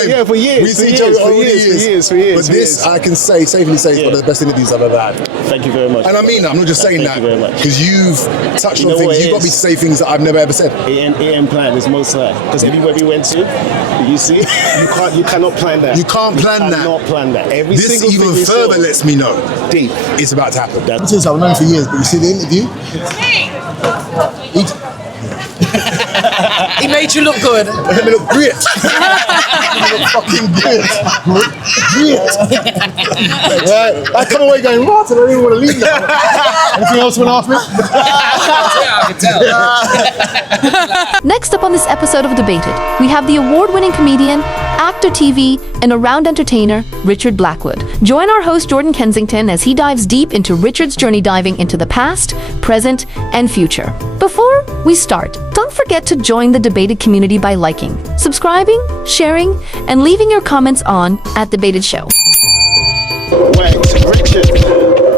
time. Yeah, for years. We see each other over the years. But this, I can say, safely say, is one of the best interviews I've ever had. Thank you very much. And I mean that. I'm not just saying that because you've touched on know things. You've got me to say things that I've never ever said. AM plan is most high. Because everywhere we went to, you see, you cannot plan that. You can't plan that. You cannot plan that. This even further lets me know deep. It's about to happen. Since I've known for years, but you see the interview? He made you look good. He made me look great. He look fucking good. Great. Right. I come away going, what? I don't even want to leave now. Anything else you want to ask me? I can tell. Next up on this episode of Debated, we have the award-winning comedian, actor TV, and around entertainer, Richard Blackwood. Join our host, Jordan Kensington, as he dives deep into Richard's journey diving into the past, present, and future. Before we start, don't forget to join the Debated community by liking, subscribing, sharing, and leaving your comments on @DebatedShow. Right, Richard,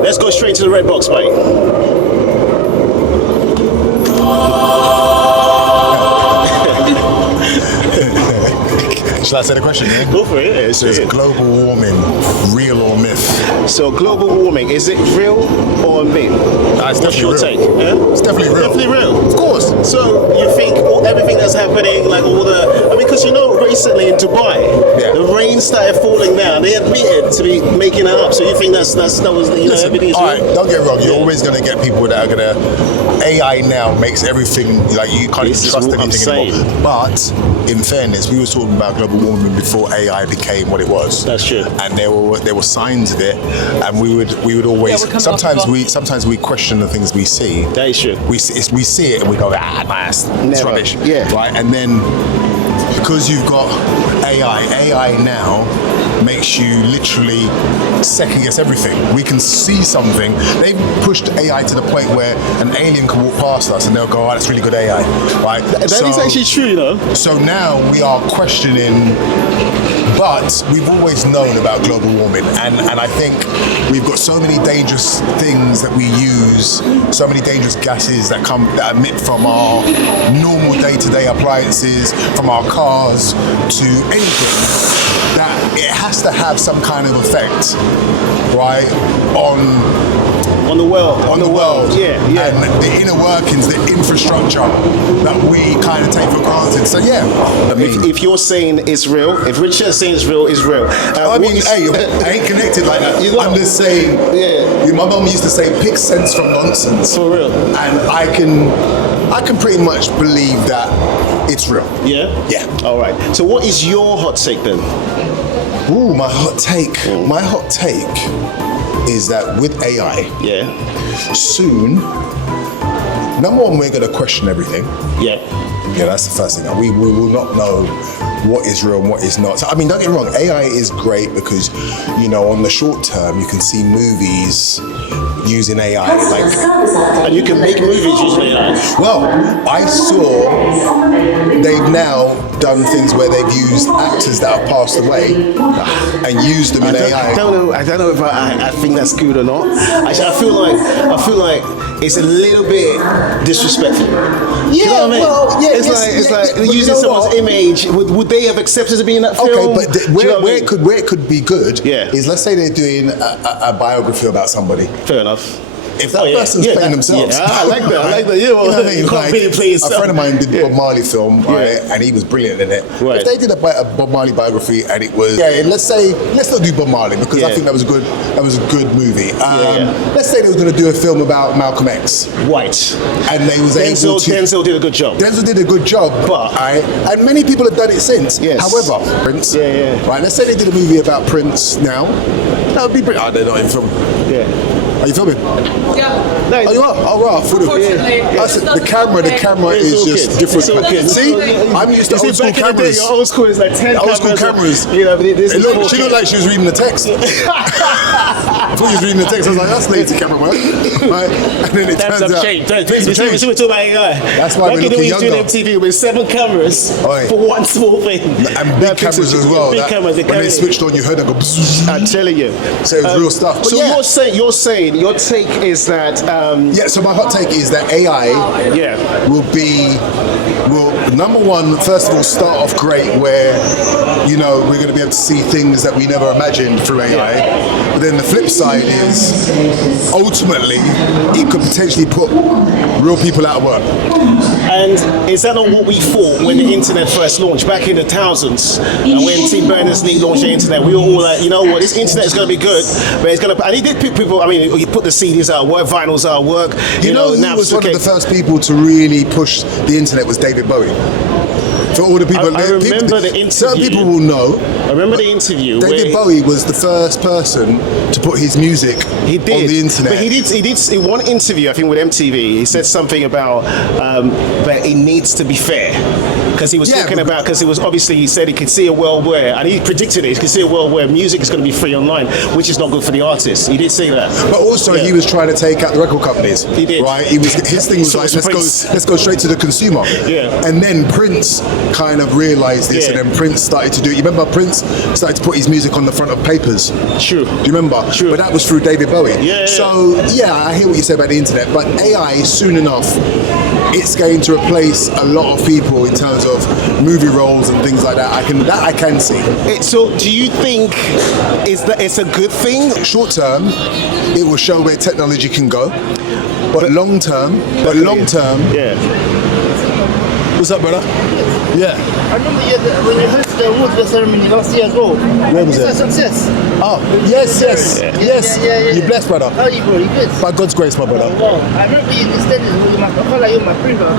let's go straight to the red box, mate. Shall I say the question, man? Go for it. Is global warming real or myth? So global warming, is it real or a myth? What's your take? Yeah? It's definitely real. Definitely real. Of course. So you think everything that's happening, like all the, I mean, because recently in Dubai, the rain started falling down. They admitted to be making it up. So you think that was, Listen, everything is all right, real? don't get me wrong. You're always going to get people that are going to, AI now makes everything, like you can't even trust anything anymore. But in fairness, we were talking about global warming before AI became what it was. That's true. And there were signs of it, and we would always sometimes we question the things we see. That is true. We see it and we go, nice, it's rubbish. Yeah. Right, and then because you've got AI now makes you literally second guess everything. We can see something. They've pushed AI to the point where an alien can walk past us and they'll go, that's really good AI, right? That is actually true, you know. So now we are questioning, but we've always known about global warming, and I think we've got so many dangerous things that we use, so many dangerous gases that emit from our normal day-to-day appliances, from our cars to anything, that it has to have some kind of effect, right, on the world. Yeah. And the inner workings, the infrastructure that we kind of take for granted. So yeah, I mean, if you're saying it's real, if Richard's saying it's real, it's real. I mean, hey, I ain't connected like that. I'm just saying. Yeah. My mum used to say, "Pick sense from nonsense." For real. And I can pretty much believe that it's real. Yeah. Yeah. All right. So what is your hot take then? Ooh, my hot take. My hot take is that with AI, soon, number one, we're going to question everything. Yeah, that's the first thing. We will not know what is real and what is not. So, I mean, don't get me wrong, AI is great because, on the short term, you can see movies using AI. And you can make movies using AI. Well, I saw they've now done things where they've used actors that have passed away and used them in AI. I don't know if I think that's good or not. Actually, I feel like it's a little bit disrespectful. Yeah, you know what I mean? Well, yeah, it's like using someone's image. Would they have accepted to be in that film? Okay, but where it could be good is, let's say they're doing a biography about somebody. Fair enough. If that person's playing themselves. Yeah, I like that. Yeah, you know what I mean? Like, really play yourself. A friend of mine did Bob Marley film, right? And he was brilliant in it. Right. If they did a Bob Marley biography and it was, let's not do Bob Marley because I think that was a good movie. Let's say they were going to do a film about Malcolm X. Right. And they was able to. Denzel did a good job. Denzel did a good job, but and many people have done it since. Yes. However, Prince. Right. Let's say they did a movie about Prince now. That would be brilliant. Oh, they're not in film. Yeah. Are you filming? Yeah. No, you are? Oh, right. Unfortunately, the camera is just different. See? I'm used to old school cameras. Your old school is like 10 old school cameras. You know, she looked like she was reading the text. I thought you was reading the text. I was like, that's lazy camera work. Right? And then it turns out. We were talking about AI. That's why we're looking younger. Back in the MTV with 7 cameras for one small thing. And big cameras as well. Big cameras. When they switched on, you heard them go. I'm telling you. So it was real stuff. So you're saying saying, your take is that Yeah, so my hot take is that AI will number one, first of all, start off great where, you know, we're going to be able to see things that we never imagined through AI. But then the flip side is, ultimately, it could potentially put real people out of work. And is that not what we thought when the internet first launched back in the thousands? And when Tim Berners-Lee launched the internet, we were all like, you know what, this internet is going to be good, but it's going to. And he did put people. I mean, he put the CDs out of work, vinyls out of work. You know, who was one of the first people to really push the internet was David Bowie. For all the people, I remember the interview. Certain people will know. I remember the interview. David Bowie was the first person to put his music on the internet. But he did in one interview, I think with MTV, he said something about that it needs to be fair. Because he was talking about, because it was obviously, he said he could see a world where, and he predicted it, he could see a world where music is going to be free online, which is not good for the artist. He did say that. But also, he was trying to take out the record companies. He did. Right? His thing was like, let's go straight to the consumer. Yeah. And then Prince kind of realized this, and then Prince started to do it. You remember Prince started to put his music on the front of papers? True. Do you remember? True. But that was through David Bowie. Yeah. So, I hear what you say about the internet, but AI, soon enough, it's going to replace a lot of people in terms of movie roles and things like that. I can see. So, do you think it's a good thing? Short term, it will show where technology can go, but long term, yeah. What's up, brother? Yeah. I remember when you hosted the awards ceremony last year as well. Where was it? It's a success. Oh, yes. Yeah. You blessed, brother. How are you, bro? You good? By God's grace, my brother. Wow. I remember you extended with my. I felt like you're my friend, but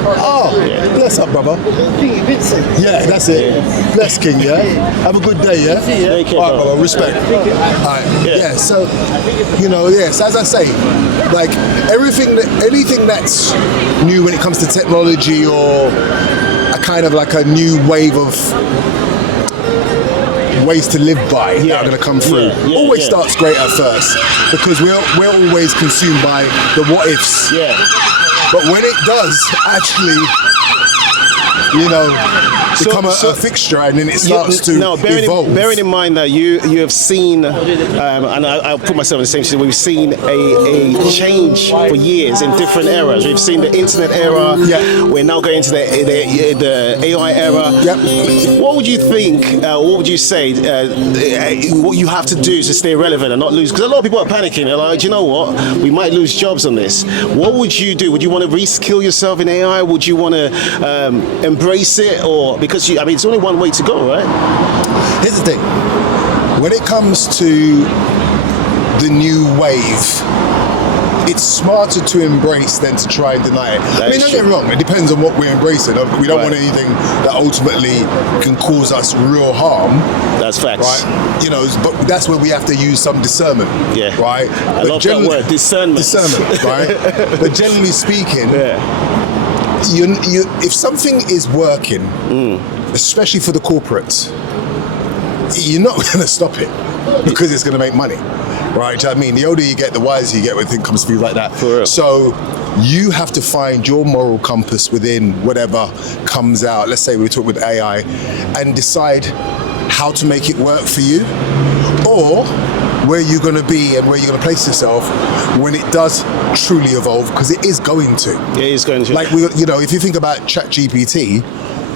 Bless up, brother. King Vincent. Yeah, that's it. Bless King, yeah? Have a good day, yeah? Take care, all right, brother, respect. All right, yeah, so, so as I say, like, anything that's new when it comes to technology or a kind of like a new wave of ways to live by that are going to come through. Always starts great at first because we're always consumed by the what ifs. Yeah. But when it does actually, become a fixture and then it starts to evolve. Bearing in mind that you have seen, and I'll put myself in the same situation, we've seen a change for years in different eras. We've seen the internet era. Yeah. We're now going to the AI era. Yep. What would you think, what would you say, what you have to do to stay relevant and not lose? Because a lot of people are panicking. They're like, do you know what? We might lose jobs on this. What would you do? Would you want to reskill yourself in AI? Would you want to embrace it? Or because it's only one way to go, right? Here's the thing. When it comes to the new wave, it's smarter to embrace than to try and deny it. Don't get me wrong, it depends on what we're embracing. We don't want anything that ultimately can cause us real harm. That's facts. Right? But that's where we have to use some discernment. Yeah. Right? I love that word, discernment. Discernment, right? But generally speaking, if something is working, especially for the corporates, you're not going to stop it because it's going to make money, right? Do you know what I mean? The older you get, the wiser you get when things comes to things like that. For real. So you have to find your moral compass within whatever comes out. Let's say we talk with AI and decide how to make it work for you, or where you're going to be and where you're going to place yourself when it does truly evolve, because it is going to. It is going to. Like, if you think about ChatGPT,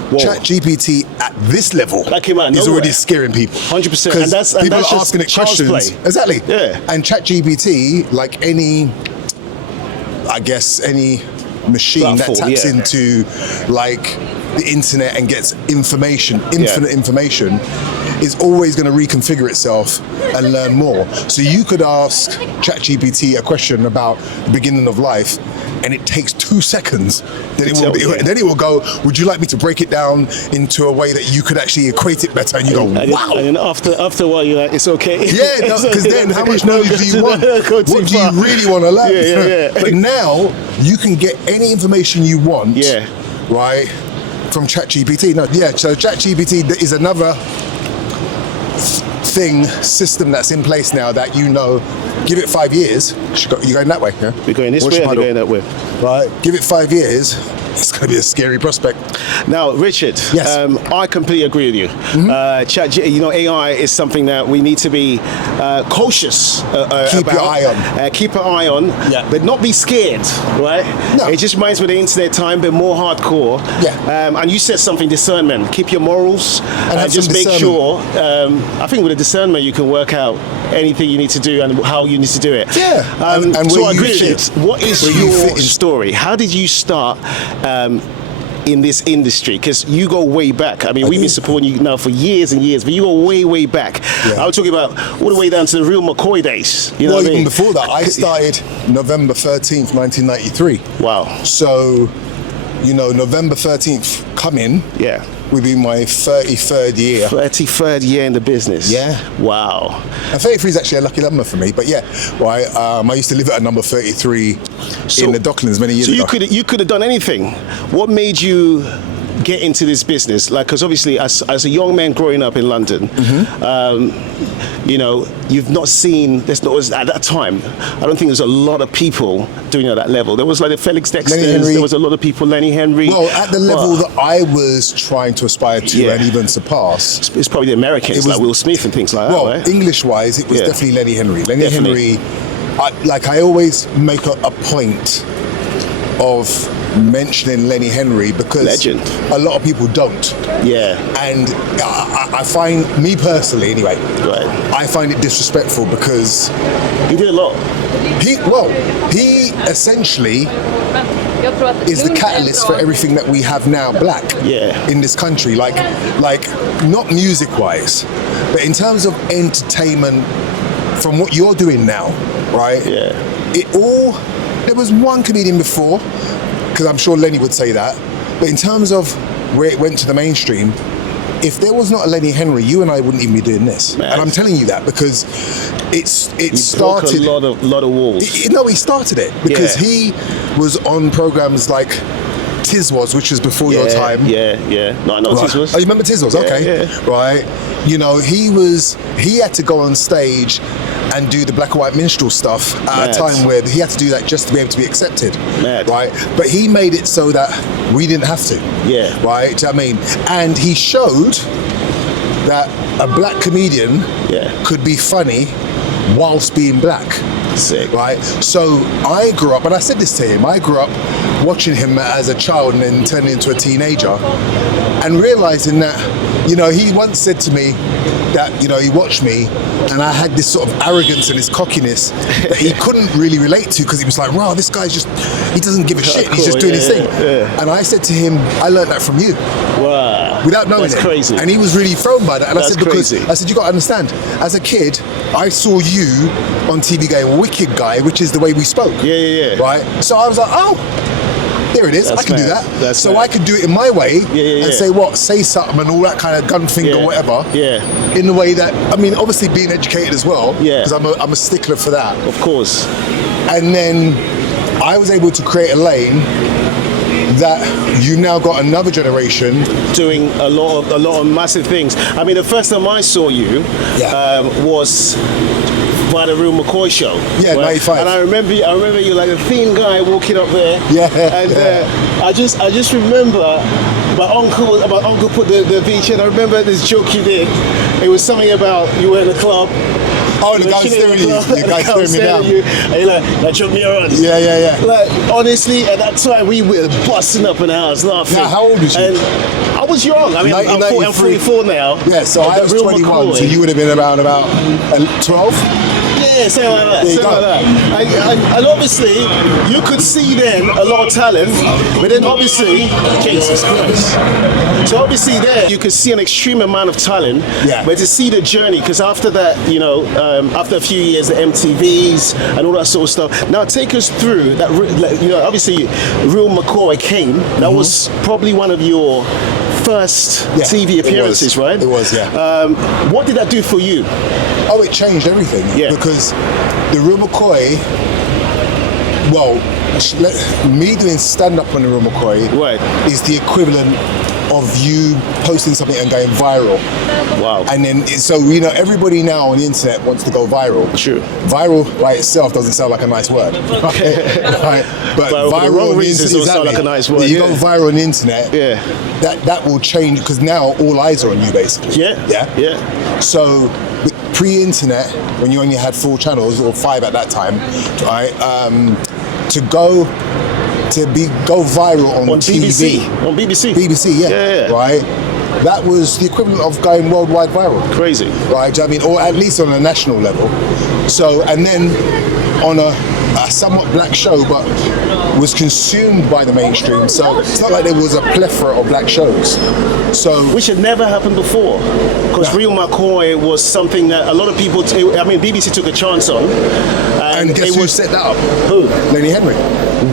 ChatGPT at this level is already scaring people. 100%. And that's people that's are asking it questions. Play. Exactly. Yeah. And ChatGPT, like any machine that taps into like the internet and gets infinite information, is always going to reconfigure itself and learn more. So you could ask ChatGPT a question about the beginning of life, and it takes 2 seconds. Then it will go, would you like me to break it down into a way that you could actually equate it better? And you go, wow. And then after a while, you're like, it's okay. Yeah, because then how much knowledge do you want? What do you really want to learn? Yeah. But now you can get any information you want, right, from ChatGPT. So ChatGPT is another system that's in place now that give it 5 years. You're going that way, yeah? We're going this way and we're going that way. Right, give it 5 years it's going to be a scary prospect. Now, Richard, Yes. I completely agree with you. AI is something that we need to be cautious Keep about. your eye on. Keep an eye on, Yeah. but not be scared, right? No. It just reminds me of the internet time, but more hardcore. Yeah. And you said something, discernment. Keep your morals and have just some make discernment. sure. I think with the discernment, you can work out anything you need to do and how you need to do it. Yeah. And so where I you agree with fit. you. What is Where you your fit in. story? How did you start in this industry? Because you go way back. I mean, we've been supporting you now for years and years, but you go way, way back. Yeah. I was talking about all the way down to the real McCoy days. You know Well, what I even mean? before that, I started November 13th, 1993. Wow. So, November 13th coming Yeah. will be my 33rd year. 33rd year in the business. Yeah. Wow. And 33 is actually a lucky number for me. But yeah, right, I used to live at number 33 in the Docklands many years So ago. you could have done anything. What made you get into this business? Like, because obviously, as a young man growing up in London, you've not seen. At that time, I don't think there's a lot of people doing it at that level. There was like the Felix Dexters. Henry. There was a lot of people. Lenny Henry. Well, at the level Well, that I was trying to aspire to Yeah. and even surpass. it's probably the Americans, It was- like Will Smith and things like Well, that, right? English-wise, it was Yeah. definitely Lenny Henry. Lenny Definitely. Henry, I always make a point of mentioning Lenny Henry because Legend. a lot of people don't. Yeah. And I find, me personally anyway, Right. I find it disrespectful because He did a lot. he essentially is the catalyst for everything that we have now black Yeah. in this country. Like not music wise, but in terms of entertainment from what you're doing now, right? Yeah. There was one comedian before, because I'm sure Lenny would say that, but in terms of where it went to the mainstream, if there was not a Lenny Henry, you and I wouldn't even be doing this. Man. And I'm telling you that because it He started. broke a lot of walls. He started it because Yeah. he was on programs like Tiz Was, which was before your time. Yeah. No, I know Right. Tiz was. Oh, you remember Tiz Was? Yeah, Okay. yeah. Right. He had to go on stage and do the black and white minstrel stuff at Mad. a time where he had to do that just to be able to be accepted. Mad. Right. But he made it so that we didn't have to. Yeah. Right. Do you know what I mean? And he showed that a black comedian Yeah. could be funny whilst being black. Sick. Right. So I grew up, and I said this to him, I grew up watching him as a child and then turning into a teenager and realizing that, he once said to me that, he watched me and I had this sort of arrogance and this cockiness that he couldn't really relate to because he was like, wow, this guy's he doesn't give a shit. He's just doing his thing. Yeah. And I said to him, I learned that from you. Wow. Without knowing That's it. crazy. And he was really thrown by that. And That's I said, because crazy. I said, you got to understand, as a kid, I saw you on TV going, wicked guy, which is the way we spoke. Yeah. Right? So I was like, oh, there it is. That's I can do mad. that. That's so mad. I could do it in my way Yeah. and say something and all that kind of gun thing or whatever. Yeah. In the way that, obviously being educated as well. Yeah. Because I'm a stickler for that. Of course. And then I was able to create a lane that you now got another generation. Doing a lot of massive things. I mean, the first time I saw you was by the Real McCoy show. Yeah, 95. And I remember you like a thin guy walking up there. Yeah, And yeah. I just remember my uncle put the beach in. I remember this joke you did. It was something about you were in a club. Oh, the guy staring you. The guy staring me down. And you're like, chuck me around. Yeah. Like, honestly, at that time, we were busting up in the house laughing. Yeah, how old was you? And I was young. I mean, I'm 44 now. Yeah, so I But was Real 21, McCoy, so you would have been around about 12? Yeah, something like that. There you Something go. like that. And obviously, you could see then a lot of talent, but then obviously, Jesus Christ. So obviously there, you could see an extreme amount of talent, Yeah. but to see the journey, because after that, after a few years, the MTVs and all that sort of stuff. Now take us through that, obviously, Real McCoy came. That was probably one of your first Yeah, TV it was. appearances, right? It was, yeah. What did that do for you? Oh, it changed everything. Yeah. Because the Real McCoy well, me doing stand-up on the Real McCoy Right. is the equivalent of you posting something and going viral. Wow. And then, so, you know, everybody now on the internet wants to go viral. True. Viral by itself doesn't sound like a nice word. Right? But But for the wrong on the reasons, internet, it sound like a nice word, You yeah. go viral on the internet, Yeah. that will change, because now all eyes are on you, basically. Yeah. So pre-internet, when you only had 4 channels or 5 at that time, right? To go viral on BBC. TV, On BBC. BBC, Yeah. right. That was the equivalent of going worldwide viral. Crazy. Right, do you know what I mean, or at least on a national level. So, and then on a somewhat black show, but was consumed by the mainstream. So it's not like there was a plethora of black shows. So Which had never happened before. Because No. Real McCoy was something that a lot of people, BBC took a chance on. and guess it who was set that up? Who? Lenny Henry.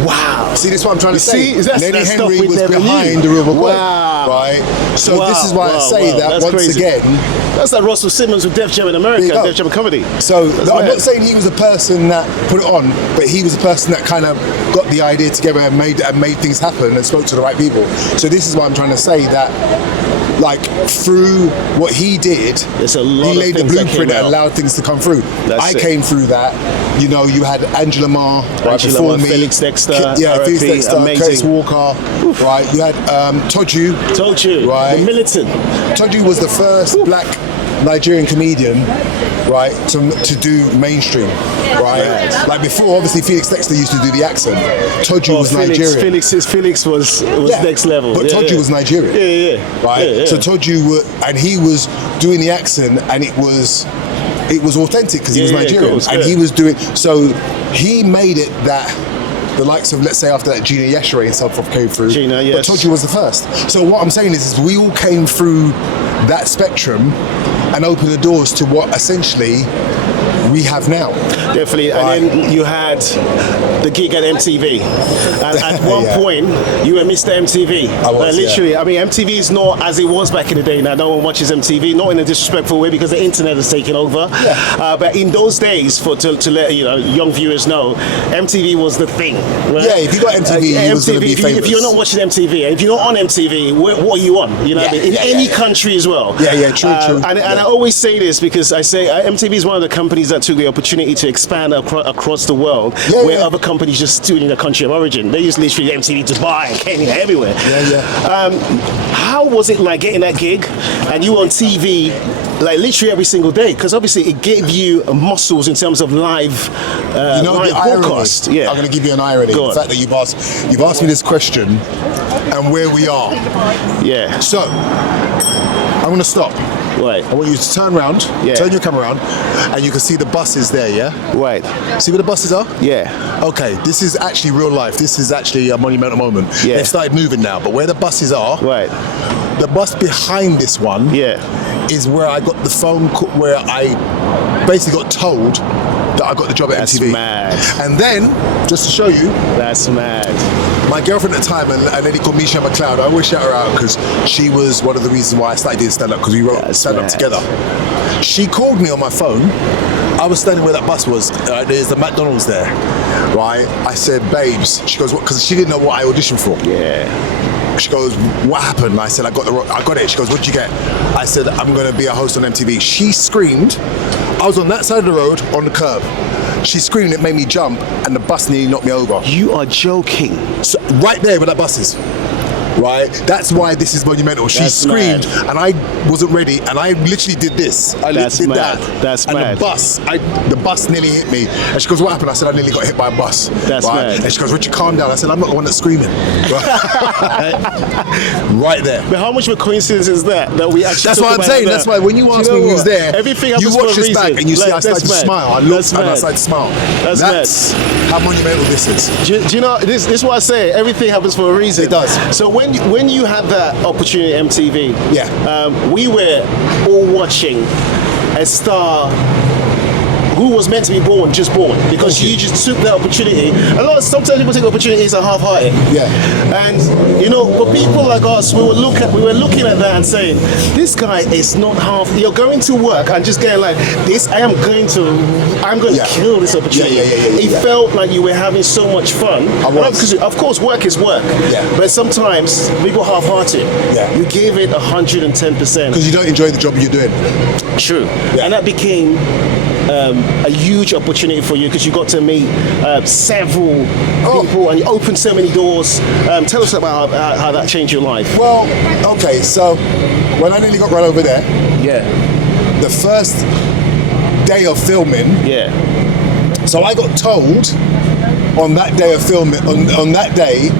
Wow. See, this is what I'm trying to say. See, that's Lenny stuff Henry we was never behind knew. the Real McCoy. Wow. Right. So Wow, this is why I wow, say wow. that That's once crazy. again. That's like Russell Simmons with Def Jam in There America, you go. Def Jam Comedy. So That's I'm mad. not saying he was the person that put it on, but he was the person that kind of got the idea together and made things happen and spoke to the right people. So this is why I'm trying to say that, like, through what he did, There's a lot he of laid the things that blueprint came that out. allowed things to come through. That's I it. came through that. You know, you had Angela Marr right Angela before Marr, me. Felix Dexter, Yeah, Felix RIP, Dexter, amazing. Curtis Walker. Right. You had Toju. Told you. Right. The Militant. Toju was the first black Nigerian comedian, right, to do mainstream, right? Like before, obviously Felix Dexter used to do the accent. Toju was Nigerian. Felix was Yeah, next level. but Toju was Nigerian. Yeah. Right. Yeah. So Toju, and he was doing the accent, and it was authentic because he was Yeah, yeah, Nigerian, of course, and yeah. he was doing. So he made it that. The likes of, let's say, after that, Gina Yeshere and stuff came through. Gina, yes. But Toju was the first. So what I'm saying is we all came through that spectrum and opened the doors to what essentially we have now. Definitely. Right. And then you had the gig at MTV. And at one Yeah. point, you were Mr. MTV. I was, Like, literally, I mean, MTV is not as it was back in the day. Now, no one watches MTV, not in a disrespectful way because the internet has taken over. Yeah. But in those days, to let young viewers know, MTV was the thing. Right? Yeah, if you got MTV, you was gonna be if you're not famous. watching MTV, and if you're not on MTV, what are you on? You know what I mean? In any country as well. Yeah, true. And I always say this because I say MTV is one of the companies that took the opportunity to expand across the world, where other companies just stood in the country of origin. They used literally MTV Dubai and Kenya, everywhere. How was it like getting that gig and you were on TV like literally every single day? Because obviously it gave you muscles in terms of live, You know, live the irony, broadcast. Yeah. I'm going to give you an irony. Go The on. fact that you've asked me this question and where we are. Yeah. So, I'm going to stop. Right. I want you to turn around, Yeah. turn your camera around, and you can see the buses there, yeah? Right. See where the buses are? Yeah. Okay, this is actually real life. This is actually a monumental moment. Yeah. They've started moving now, but where the buses are, Right. the bus behind this one Yeah. is where I got the phone call, where I basically got told that I got the job at That's MTV. mad. And then, just to show you, That's mad. my girlfriend at the time, a lady called Misha McLeod, I always shout her out because she was one of the reasons why I started doing stand-up, because we wrote That's stand-up mad. together. She called me on my phone. I was standing where that bus was. There's the McDonald's there, right? I said, babes. She goes, what? Because she didn't know what I auditioned for. Yeah. She goes, what happened? I said, I got it. She goes, what'd you get? I said, I'm going to be a host on MTV. She screamed. I was on that side of the road on the curb. She screamed, it made me jump, and the bus nearly knocked me over. You are joking. So, right there where that bus is. Right? That's why this is monumental. She That's screamed, mad. and I wasn't ready, and I literally did this. I That's did mad. that. That's and mad. the bus nearly hit me. And she goes, what happened? I said, I nearly got hit by a bus. That's right? mad. And she goes, Richard, calm down. I said, I'm not the one that's screaming. Right there. But how much of a coincidence is that we actually That's talk what I'm about saying. that? That's why when you ask Do me know who's what? there, Everything you happens watch for a this back reason. and you see I Like, started to that's mad. smile. I looked That's and I mad. started to smile. That's how monumental this is. Do you know this is what I say? Everything happens for a reason. It does. So when you had that opportunity at MTV, Yeah. we were all watching a star who was meant to be born just born, because you just took that opportunity. Sometimes people take opportunities and half-hearted. Yeah. And you know, but people like us, we were looking at that and saying, this guy is not half. You're going to work and just getting like this. I'm going to kill this opportunity. It felt like you were having so much fun. Because of course, work is work. Yeah. But sometimes people half-hearted. Yeah. You gave it 110%. Because you don't enjoy the job you're doing. True. Yeah. And that became a huge opportunity for you, because you got to meet several people and you opened so many doors. Tell us about how that changed your life. Well, okay, so when I nearly got run over there, the first day of filming, so I got told on that day of filming, on that day,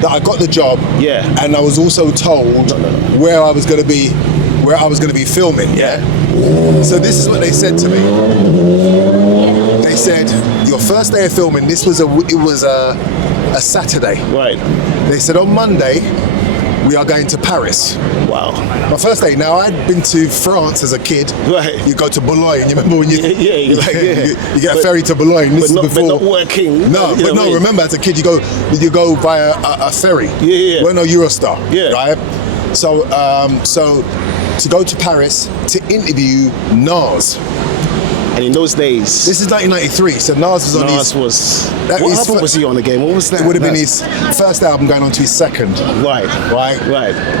that I got the job, and I was also told where I was going to be filming. So this is what they said to me. They said, your first day of filming, it was a Saturday. Right. They said on Monday we are going to Paris. Wow. My first day. Now I'd been to France as a kid. Right. You go to Boulogne. You remember when you you get a ferry to Boulogne. This is before. But not working. No, but no. Remember, as a kid, you go via a ferry. Well, no, Eurostar. Right. So to go to Paris to interview Nas. And in those days, this is 1993, so Nas was on his. What album was he on again? What was that? It would have been his first album going on to his second. Right.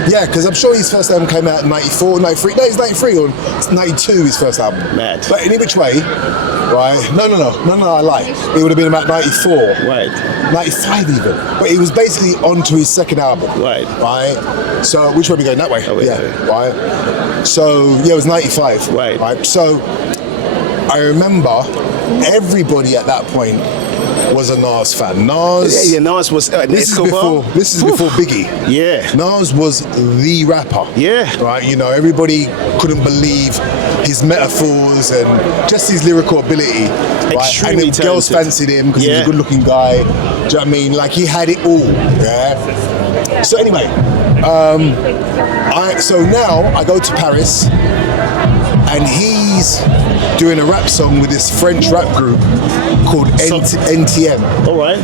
Yeah, because I'm sure his first album came out in 94, 93. No, it's 93 or it's 92, his first album. Mad. But in which way, right? No, I lie. It would have been about 94. Right. 95 even. But he was basically on to his second album. Right. So, which way are we going? That way? Right. So, yeah, it was 95. Right. So, I remember everybody at that point was a Nas fan. Nas. Nas was. This is before Biggie. Yeah. Nas was the rapper. Yeah. Right. You know, everybody couldn't believe his metaphors and just his lyrical ability. Extremely and the girls fancied him because he was a good-looking guy. Do you know what I mean? Like he had it all. Yeah. So anyway, so now I go to Paris. And he's doing a rap song with this French rap group called NTM. All right.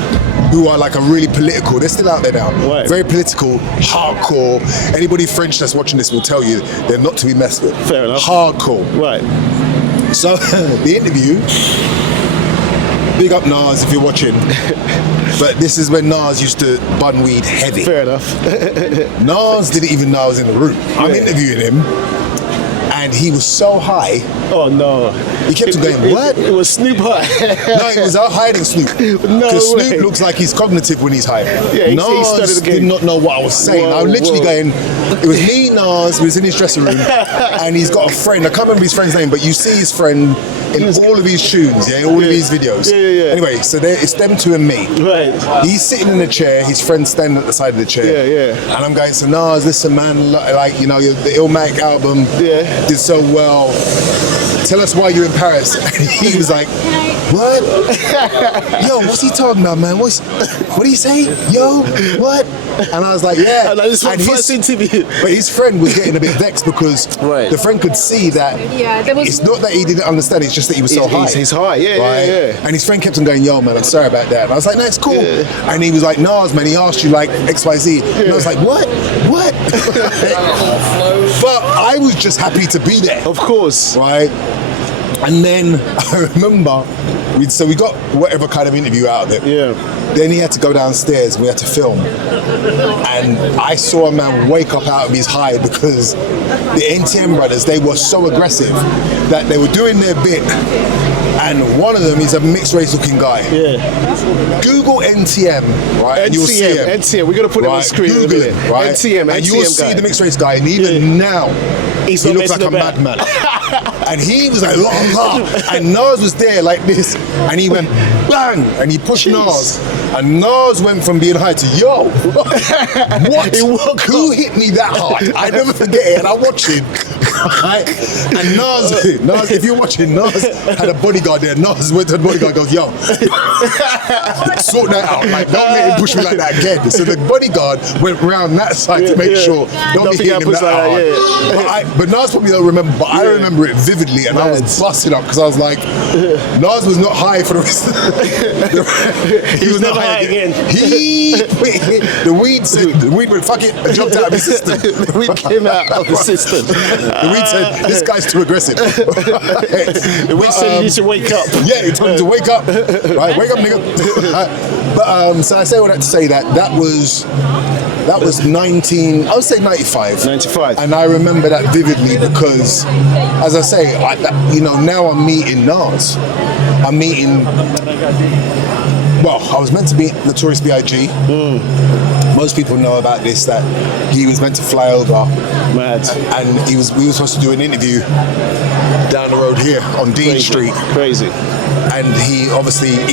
Who are like a really political, they're still out there now. Right. Very political, hardcore. Anybody French that's watching this will tell you they're not to be messed with. Fair enough. Hardcore. Right. So the interview, big up Nas if you're watching. But this is when Nas used to bun weed heavy. Fair enough. Nas didn't even know I was in the room. I'm interviewing him. And he was so high. Oh no! He kept on going, what? It was Snoop high. No, it was out hiding Snoop. Because Snoop looks like he's cognitive when he's high. Yeah, Nas did not know what I was saying. I was literally going, it was me, Nas, he was in his dressing room, and he's got a friend. I can't remember his friend's name, but you see his friend in all of his tunes, all of his videos. Yeah. Anyway, so it's them two and me. Right. He's sitting in a chair, his friend's standing at the side of the chair. Yeah. And I'm going, so Nas, listen, man, like, you know, the Illmatic album did so well. Tell us why you're in Paris. And he was like, what? Yo, what's he talking about, man? What did he say? Yo, what? And I was like, yeah. And this was first interview. But his friend was getting a bit vexed because the friend could see that it's not that he didn't understand, it's just that he was so high. He's high, yeah. And his friend kept on going, yo, man, I'm sorry about that. And I was like, no, it's cool. Yeah. And he was like, Nas, man, he asked you like XYZ. And I was like, what? But I was just happy to be there. Of course. Right? And then I remember, we got whatever kind of interview out of it. Yeah. Then he had to go downstairs, we had to film. And I saw a man wake up out of his high because the NTM brothers, they were so aggressive that they were doing their bit. And one of them is a mixed race looking guy. Yeah. Google NTM, right? And you'll see him. NTM, we're going to put him on screen. Google it, right? NTM, and you'll see the mixed race guy. And even now, he looks like a madman. And he was like, and Nas was there like this, and he went bang, and he pushed Nas, and Nas went from being high to yo, what? Who hit me that hard? I never forget it, and I watched him. right? And Nas, if you're watching, Nas had a bodyguard there. Nas went to the bodyguard, goes, yo, sort that out. Like, don't let him push me like that again. So the bodyguard went round that side to make sure don't be hitting him that hard. But Nas probably don't remember, but I remember it vividly, and I was busted up because I was like, Nas was not high for the rest of he was never not high again. The weed went, fuck it, and jumped out of his system. The weed came out of the system. The weed said, this guy's too aggressive. The weed said you need to wake up. Yeah, he told him to wake up. Right, wake up, nigga. But so I say all that to say that was I would say 95. 95. And I remember that vividly because, as I say, now I'm meeting Nas. I'm meeting, well, I was meant to meet Notorious B.I.G. Most people know about this, that he was meant to fly over. Mad. And we were supposed to do an interview down the road here on Dean Street. Crazy. And he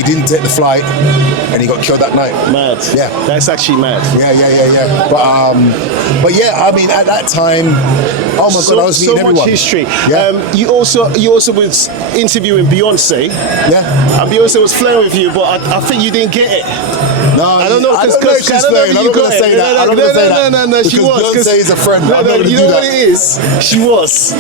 didn't take the flight, and he got killed that night. Mad. Yeah. That's actually mad. Yeah. But yeah, I mean, at that time, oh my God, I was meeting everyone. So much history. Yeah. You also was interviewing Beyonce. Yeah. And Beyonce was flirting with you, but I think you didn't get it. No, I don't know. I don't know if she's flirting. I'm not going to say that. I'm not going to say that. No, she was. Beyonce is a friend. I'm not going to do that. You know what it is? She was.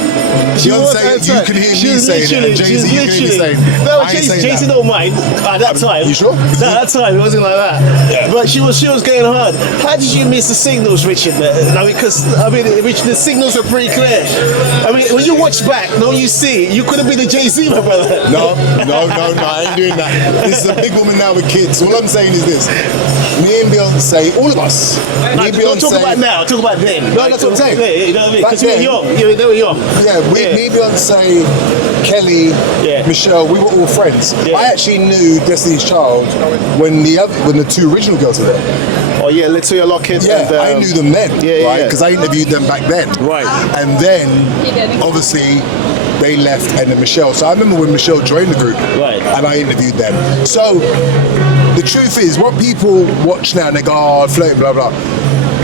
Beyonce, you can hear me saying it, and Jay-Z, you can hear me saying it. No, Jay-Z don't mind at that time. You sure? No, at that time it wasn't like that. Yeah. But she was going hard. How did you miss the signals, Richard? Because Richard, the signals are pretty clear. I mean, when you watch back, don't you see? You could have been the Jay-Z, my brother. No, I ain't doing that. This is a big woman now with kids. All I'm saying is this: me and Beyonce, all of us. Don't talk about now. Talk about then. No, that's what I'm saying. You know what I mean? Because we were young. They were young. Yeah, me, Beyonce, Kelly, Michelle, we were all friends. Yeah. I actually knew Destiny's Child when the two original girls were there. Oh yeah, Latoya Lockett. Yeah, and, I knew them then, right? Because I interviewed them back then. Right. And then, obviously, they left, and then Michelle. So I remember when Michelle joined the group, right? And I interviewed them. So the truth is, what people watch now, and they go, "Oh, flirting, blah blah."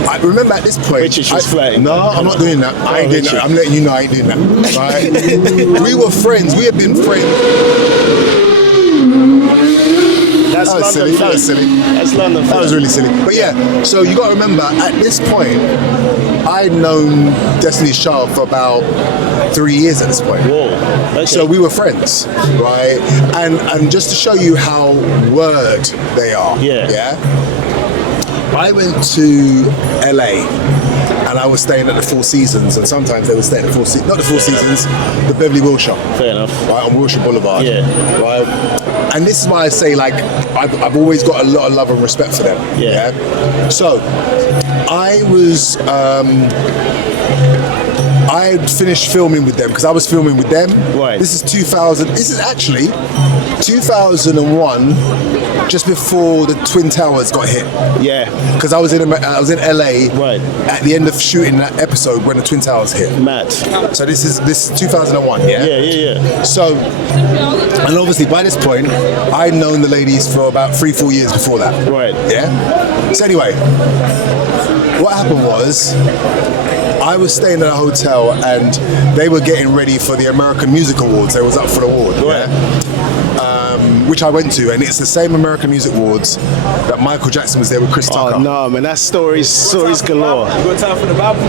I remember at this point, Richard was flirting. No, I'm not doing that. I ain't doing that. I'm letting you know I ain't doing that. Right? We were friends. We had been friends. That's That was silly. That was silly. That's London. That was really silly. But yeah, so you got to remember, at this point, I'd known Destiny's Child for about 3 years at this point. Whoa. Okay. So we were friends, right? And just to show you how word they are. Yeah. I went to LA. And I was staying at the Four Seasons, and sometimes they would stay at the Four Seasons, not the Four Seasons, the Beverly Wilshire. Fair enough. Right, on Wilshire Boulevard. Yeah. Right. And this is why I say, like, I've always got a lot of love and respect for them. Yeah. So, I was, I had finished filming with them because I was filming with them. Right. This is actually 2001, just before the Twin Towers got hit. Yeah. Because I was in LA. Right. At the end of shooting that episode when the Twin Towers hit. Mad. So this is 2001. Yeah. Yeah. So, and obviously by this point, I'd known the ladies for about 3-4 years before that. Right. Yeah. So anyway, what happened was, I was staying at a hotel and they were getting ready for the American Music Awards. They was up for the award, right. Which I went to, and it's the same American Music Awards that Michael Jackson was there with Chris Tucker. Oh no, man, that's stories galore. You got time for the Bible?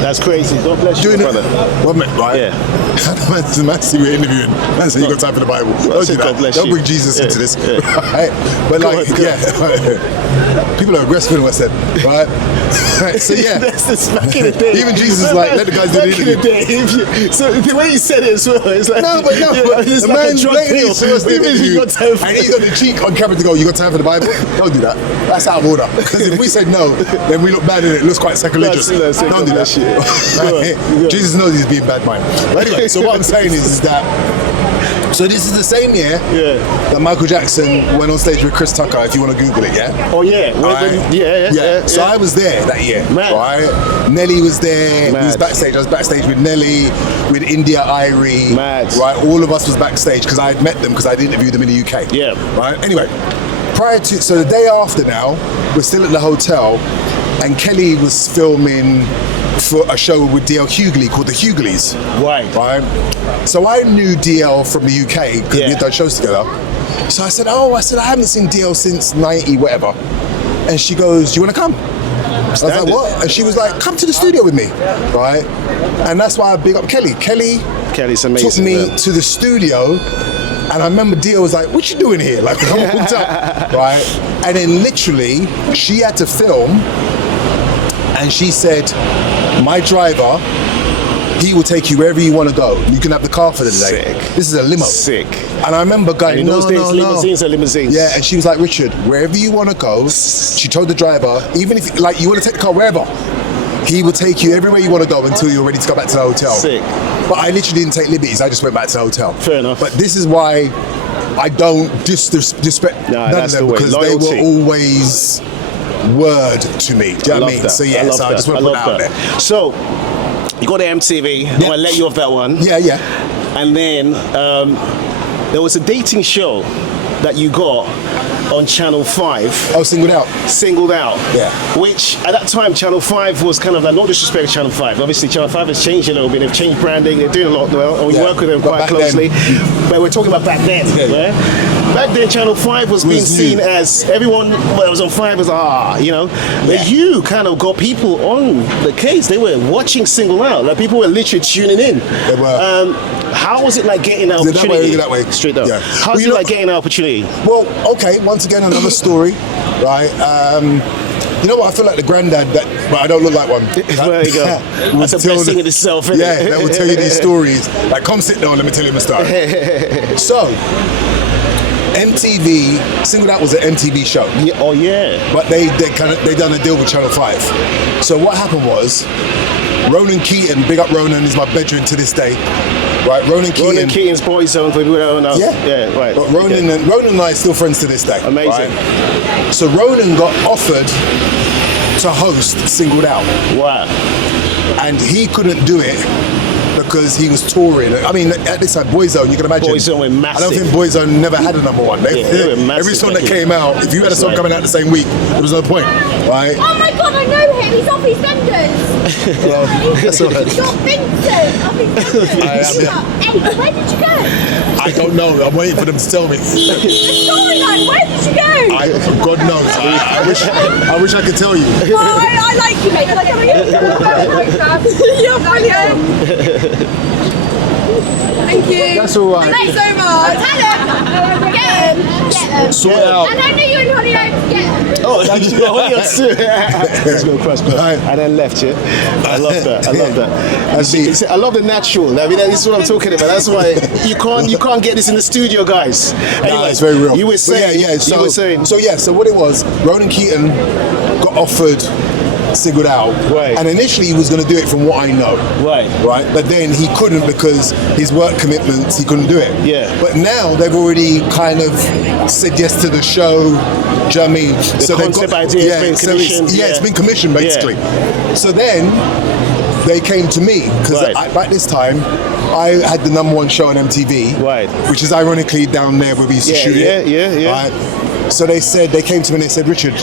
That's crazy. God bless you, brother. What meant, right? Yeah. Man, see, we're interviewing. Man, say you got time for the Bible. Don't do that. Don't bring Jesus into this. Yeah. Right? But like, people are aggressive in West End, right? So yeah. That's back in the day. Even Jesus is like, let the guys do the interview. Back in the day, so the way you said it as well, it's like it's the like man a drug deal. And he's got the cheek on camera to go, you got time for the Bible? Don't do that. That's out of order. Because if we said no, then we look bad in it. It looks quite sacrilegious. Don't do that shit. Right? Jesus knows he's being bad mind. But anyway, so what I'm saying is that, so this is the same year that Michael Jackson went on stage with Chris Tucker, if you want to Google it, yeah? Oh yeah. Yeah. So I was there that year, right? Nelly was there. Mad. He was backstage. I was backstage with Nelly, with India Irie. Mad. Right? All of us was backstage because I had met them because I'd interviewed them in the UK. Yeah. Right? Anyway, so the day after now, we're still at the hotel and Kelly was filming for a show with DL Hughley called The Hughleys. Right. So I knew DL from the UK because we Yeah. had done shows together. So I said, I haven't seen DL since 90 whatever. And she goes, do you want to come? I was like, what? And she was like, come to the studio with me, right? And that's why I big up Kelly. Kelly's amazing. Took me man. to the studio, and I remember DL was like, what you doing here? Like, I walked up, right? And then literally, she had to film, and she said, my driver, he will take you wherever you want to go. You can have the car for the day. Sick. This is a limo. Sick. And I remember going, In those days, limousines are limousines. Yeah, and she was like, Richard, wherever you want to go, she told the driver, even if like you want to take the car wherever, he will take you everywhere you want to go until you're ready to go back to the hotel. Sick. But I literally didn't take liberties. I just went back to the hotel. Fair enough. But this is why I don't disrespect Nah, none of that's them the way. because Loyalty. they were always word to me. Do you know what I mean? That. So yeah, so I just want to put that out there. So, you got the MTV. I'm gonna let you off that one. Yeah. And then there was a dating show that you got on Channel 5. Oh, singled out. Singled Out. Yeah. Which at that time Channel 5 was kind of like, no disrespect to Channel 5. Obviously Channel 5 has changed a little bit. They've changed branding. They're doing a lot well, and we Yeah. work with them But quite back closely. then- But we're talking about back then. Yeah. Right? Back then Channel 5 was being new. seen as everyone that was on 5 was you know. But Yeah. you kind of got people on the case. They were watching Single Out. Like people were literally tuning in. They were. How was it like getting that Is it that way or opportunity? that way? Straight up. Yeah. How's Well, it you know- like getting that opportunity? Well, okay, once again, another story, right? You know what? I feel like the granddad, but I don't look like one. There you go. Will That's the tell best thing in itself, isn't Yeah, it? that will tell you these stories. Like, come sit down, let me tell you my story. So, MTV, Singled Out was an MTV show. Yeah, oh yeah. But they done a deal with Channel 5. So what happened was, Ronan Keaton, big up Ronan, is my bedroom to this day. Right, Ronan Ronan Keaton's Boyzone, for people that don't know. Yeah, right. But Ronan and I are still friends to this day. Amazing. right? So Ronan got offered to host Singled Out, Wow. and he couldn't do it because he was touring. I mean, at this time, Boyzone, you can imagine. Boyzone were massive. I don't think Boyzone never had a number one. Yeah, they were massive Every song back that then. came out, if you had a song Right. coming out the same week, there was no point, right? Oh my god, I know him. He's off his vendors. That's all right. Got Vincent off his vendors. Hey, where did you go? I don't know. I'm waiting for them to tell me. The storyline, where did you go? God knows. I wish I could tell you. Oh, I like you, mate. Like, you're brilliant. Thank you. That's all right. Thanks so much. Hello. Get him. Get him. Sort it out. And I knew you in Hollyoaks. Get him. Oh, that's Let's go across, bro. Right. And then left, yeah. I love that. I love that. That's it. See, I love the natural. I mean, this is what I'm talking about. That's why you can't get this in the studio, guys. Anyway, Nah, it's very real. You were But saying. yeah. So, you were saying. So what it was, Ronan Keaton got offered Singled Out, Right. and initially he was going to do it from what I know, Right. but then he couldn't because his work commitments, he couldn't do it. Yeah. But now they've already kind of said yes to the show. Do you know what I mean? The concept idea has been commissioned, it's yeah. been commissioned basically. So then they came to me because Right. back this time I had the number one show on MTV, Right. which is ironically down there where we used to shoot it. Yeah. Right? So they came to me and they said, Richard,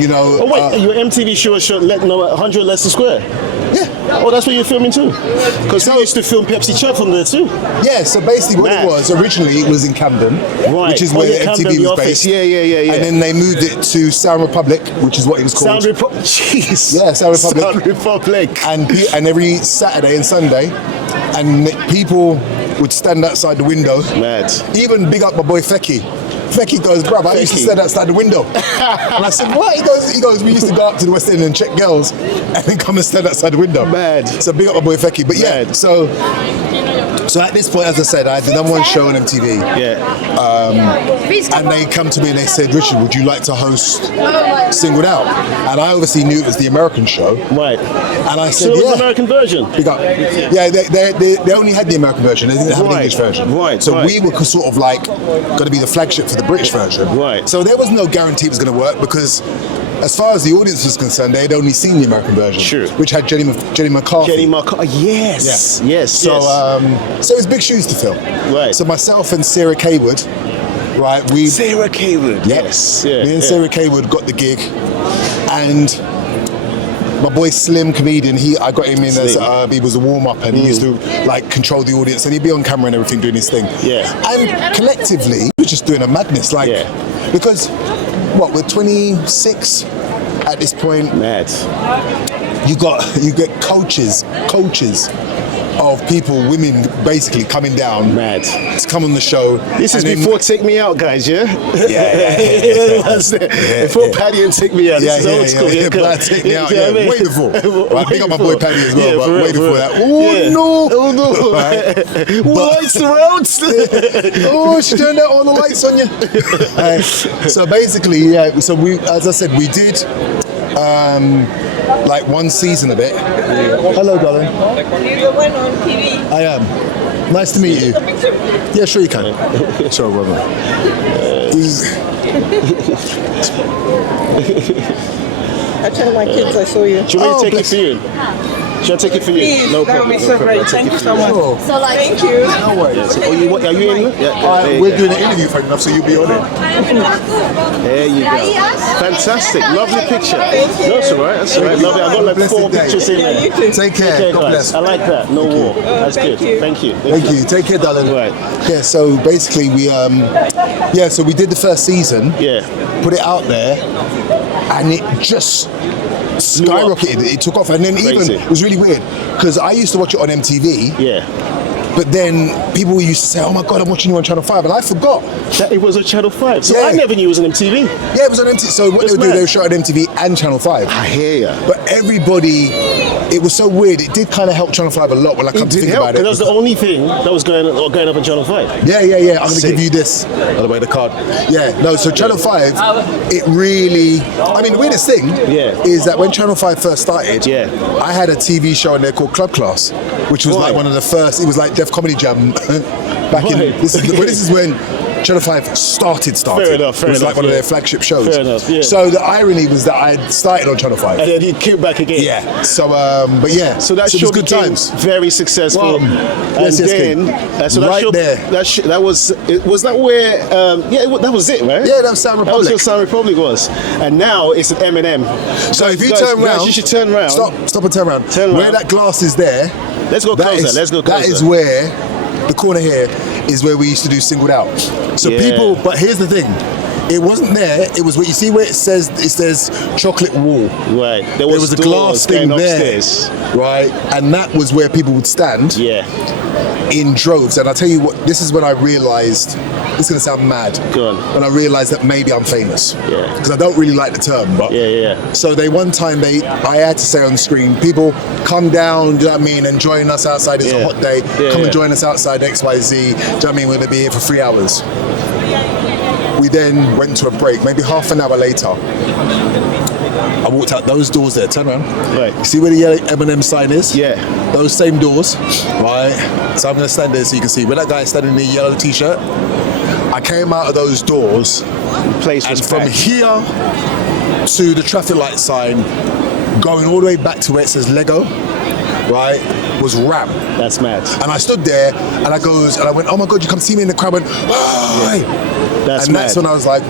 you know. Oh wait, your MTV show shot 100 Leicester Square. Yeah. Oh, that's where you're filming too. Because we used to film Pepsi Chub from there too. Yeah, so basically what Mad. it was, originally it was in Camden, Right. which is Oh, where yeah, Camden, MTV the was office. based. Yeah. And then they moved it to Sound Republic, which is what it was called. Sound Republic. Jeez. Yeah, Sound Republic. Sound Republic. And every Saturday and Sunday, and people would stand outside the window. Mad. Even big up my boy Fecky. Fecky goes, bruv, I used to Fecky. stand outside the window. And I said, what? He goes, we used to go up to the West End and check girls and then come and stand outside the window. Mad. So big up my boy Fecky. But yeah, Mad. so at this point, as I said, I had the number one show on MTV. Yeah. And they come to me and they said, Richard, would you like to host Singled Out? And I obviously knew it was the American show. Right. And I So said, it was yeah. the American version. Big up. Yeah, they only had the American version. They didn't have an Right. English version. Right, So right. we were sort of like going to be the flagship for the British version. Right. So there was no guarantee it was going to work because as far as the audience was concerned, they had only seen the American version. Sure. Which had Jenny McCarthy. Jenny McCarthy. Yes. Yeah. Yes. So, yes. so it was big shoes to fill. Right. So myself and Sarah Kaywood, right, Sarah Kaywood. Yep. Yes. Yeah. Me and Sarah Kaywood got the gig, and My boy Slim, comedian, I got him in as Slim. he was a warm up, and he used to like control the audience, and he'd be on camera and everything doing his thing. Yeah. And collectively, we're just doing a madness, like because we're 26 at this point. Mad. You get coaches of people, women basically coming down Mad. to come on the show. This is and then- before Take Me Out, guys, yeah? Yeah. Before Paddy and Take Me Out. This is old school. Yeah, come on. Black Take Me Out, Do you know what I mean? way before. Right, big up my boy before. Paddy as well, Yeah, but for way real, before for that. real. Oh Yeah. no! Oh no! Right. Lights around! Oh, she turned out all the lights on you. So basically, so we, as I said, we did like one season of it. Hello, darling. You're the one on TV. I am. Nice to meet you. Yeah, sure you can. Sure, brother. I tell my kids I saw you. Do you want me to take it for you? Should I take it for you? Please, No that would problem. be no so problem. great. I'll take Thank it you for so much. Sure. So like, thank you. No worries. Are you in? Yeah, there you We're go. doing an interview for enough, so you'll be on it. There you go. Fantastic. Lovely picture. No, that's all right. That's all right. Lovely. I've got like Blessed 4 day. pictures in there. You too. Take care. Okay, God guys. bless. I like that. No war. That's thank good. you. Thank you. Thank you. Take care, darling. Right. Yeah. So basically, we so we did the first season. Yeah. Put it out there, and it just skyrocketed. It took off, and then even Crazy. it was really weird because I used to watch it on MTV. Yeah. But then people used to say, "Oh my God, I'm watching you on Channel 5," and I forgot. That it was on Channel 5. So Yeah. I never knew it was on MTV. Yeah, it was on MTV. So what That's they would do, mad. they would show it on MTV and Channel 5. I hear ya. But everybody, it was so weird. It did kind of help Channel 5 a lot when I come to think about it. That was the only thing that was going up on Channel 5. Yeah. I'm going to Sick. give you this. By the way, the card. Yeah, no, so Channel 5, it really, I mean, the weirdest thing is that when Channel 5 first started, I had a TV show in there called Club Class, which was like one of the first, it was like Def Comedy Jam back in, this is when Channel 5 started. Fair enough, It was like one of their flagship shows. Fair enough, yeah. So the irony was that I had started on Channel 5. And then he came back again. Yeah, so, but yeah. So that it show was good became times. very successful. Yes, and then, so that right show, there. that was that where, that was it, right? Yeah, that was Sound That was Republic. what Sound Republic was. And now it's an M&M. So if you Guys, turn guys, around, you should turn around. Stop and turn around. Turn Where around. that glass is there. Let's go that closer. is- Let's go closer. That is where the corner here is where we used to do Singled Out. So Yeah. people, but here's the thing. It wasn't there. It was what you see where it says chocolate wall. Right. There was a glass thing there, upstairs. right? And that was where people would stand Yeah. in droves. And I'll tell you what, this is when I realised, it's going to sound mad, Go on. when I realised that maybe I'm famous. Yeah. Because I don't really like the term, but Yeah. so one time I had to say on the screen, people come down, do you know what I mean, and join us outside. It's a hot day. Come and join us outside XYZ. Do you know what I mean? We're going to be here for 3 hours. We then went to a break, maybe half an hour later. I walked out those doors there, turn around. Right. You see where the yellow M&M sign is? Yeah. Those same doors, right? So I'm going to stand there so you can see. Where that guy standing in the yellow t-shirt, I came out of those doors, Place was and from packed. here to the traffic light sign, going all the way back to where it says Lego, right, was rammed. That's mad. And I stood there, and I went, oh my God, you come see me in the crowd. I went, oh! That's And mad. that's when I was like,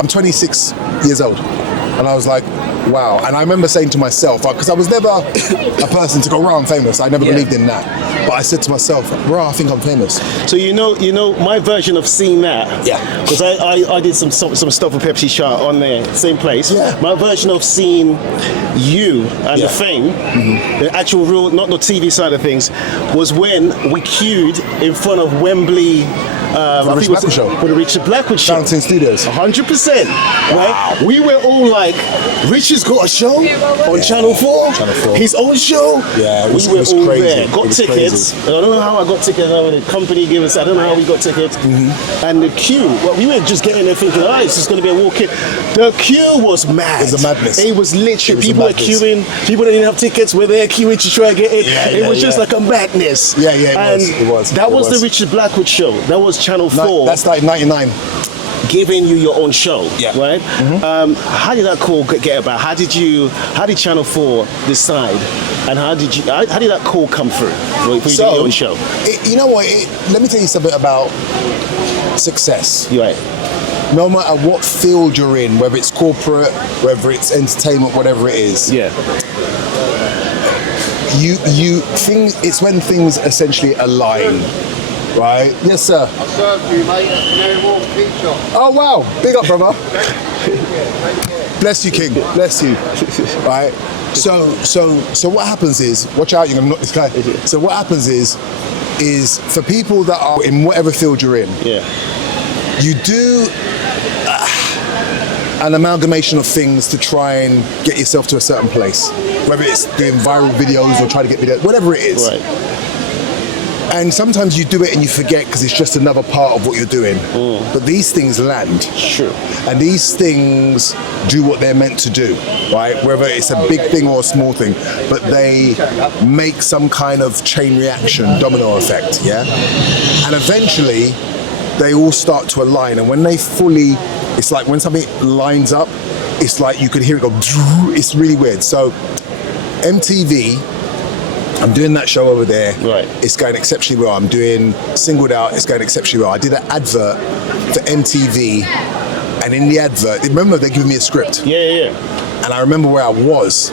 I'm 26 years old. And I was like, wow. And I remember saying to myself, because I was never a person to go, I'm famous. I never believed in that. But I said to myself, I think I'm famous. So you know my version of seeing that. Yeah. Because I did some stuff with Pepsi Chart on there, same place. Yeah. My version of seeing you and the fame, the actual real, not the TV side of things, was when we queued in front of Wembley. I think it was Blackwood show. For the Richard Blackwood show. Fountain Studios. 100%. Right? We were all like, Richard's got a show on Channel 4. Channel 4. His own show. Yeah, it was all crazy. there. It Got was tickets. crazy. I don't know how I got tickets. The company gave us. I don't know how we got tickets. And the queue. Well, we were just getting there thinking, it's just going to be a walk-in. The queue was mad. It was a madness. It was literally It was a people were madness. queuing. People that didn't have tickets were there queuing to try and get in. It was just like a madness. Yeah, it and was. It was. That It was the was. Richard Blackwood show. That was Channel 4. That's like 99. Giving you your own show, Yeah. right? How did that call get about? How did Channel 4 decide, and how did that call come through for you to get your own show? You know what? Let me tell you something about success. You're right. No matter what field you're in, whether it's corporate, whether it's entertainment, whatever it is, Yeah. it's when things essentially align, right? Yes, sir. I served you, mate, at Canary Wharf Pizza. Oh wow, big up, brother. Bless you, King. Bless you. Right. So what happens is, watch out, you're gonna knock this guy. So what happens is for people that are in whatever field you're in, you do an amalgamation of things to try and get yourself to a certain place, whether it's doing viral videos or trying to get videos, whatever it is. Right. And sometimes you do it and you forget because it's just another part of what you're doing. But these things land. Sure. And these things do what they're meant to do, right? Whether it's a big thing or a small thing, but they make some kind of chain reaction, domino effect, yeah? And eventually, they all start to align. And when they fully, it's like when something lines up, it's like you could hear it go, it's really weird. So MTV, I'm doing that show over there. Right. It's going exceptionally well. I'm doing Singled Out. It's going exceptionally well. I did an advert for MTV, and in the advert, remember they gave me a script. Yeah. And I remember where I was,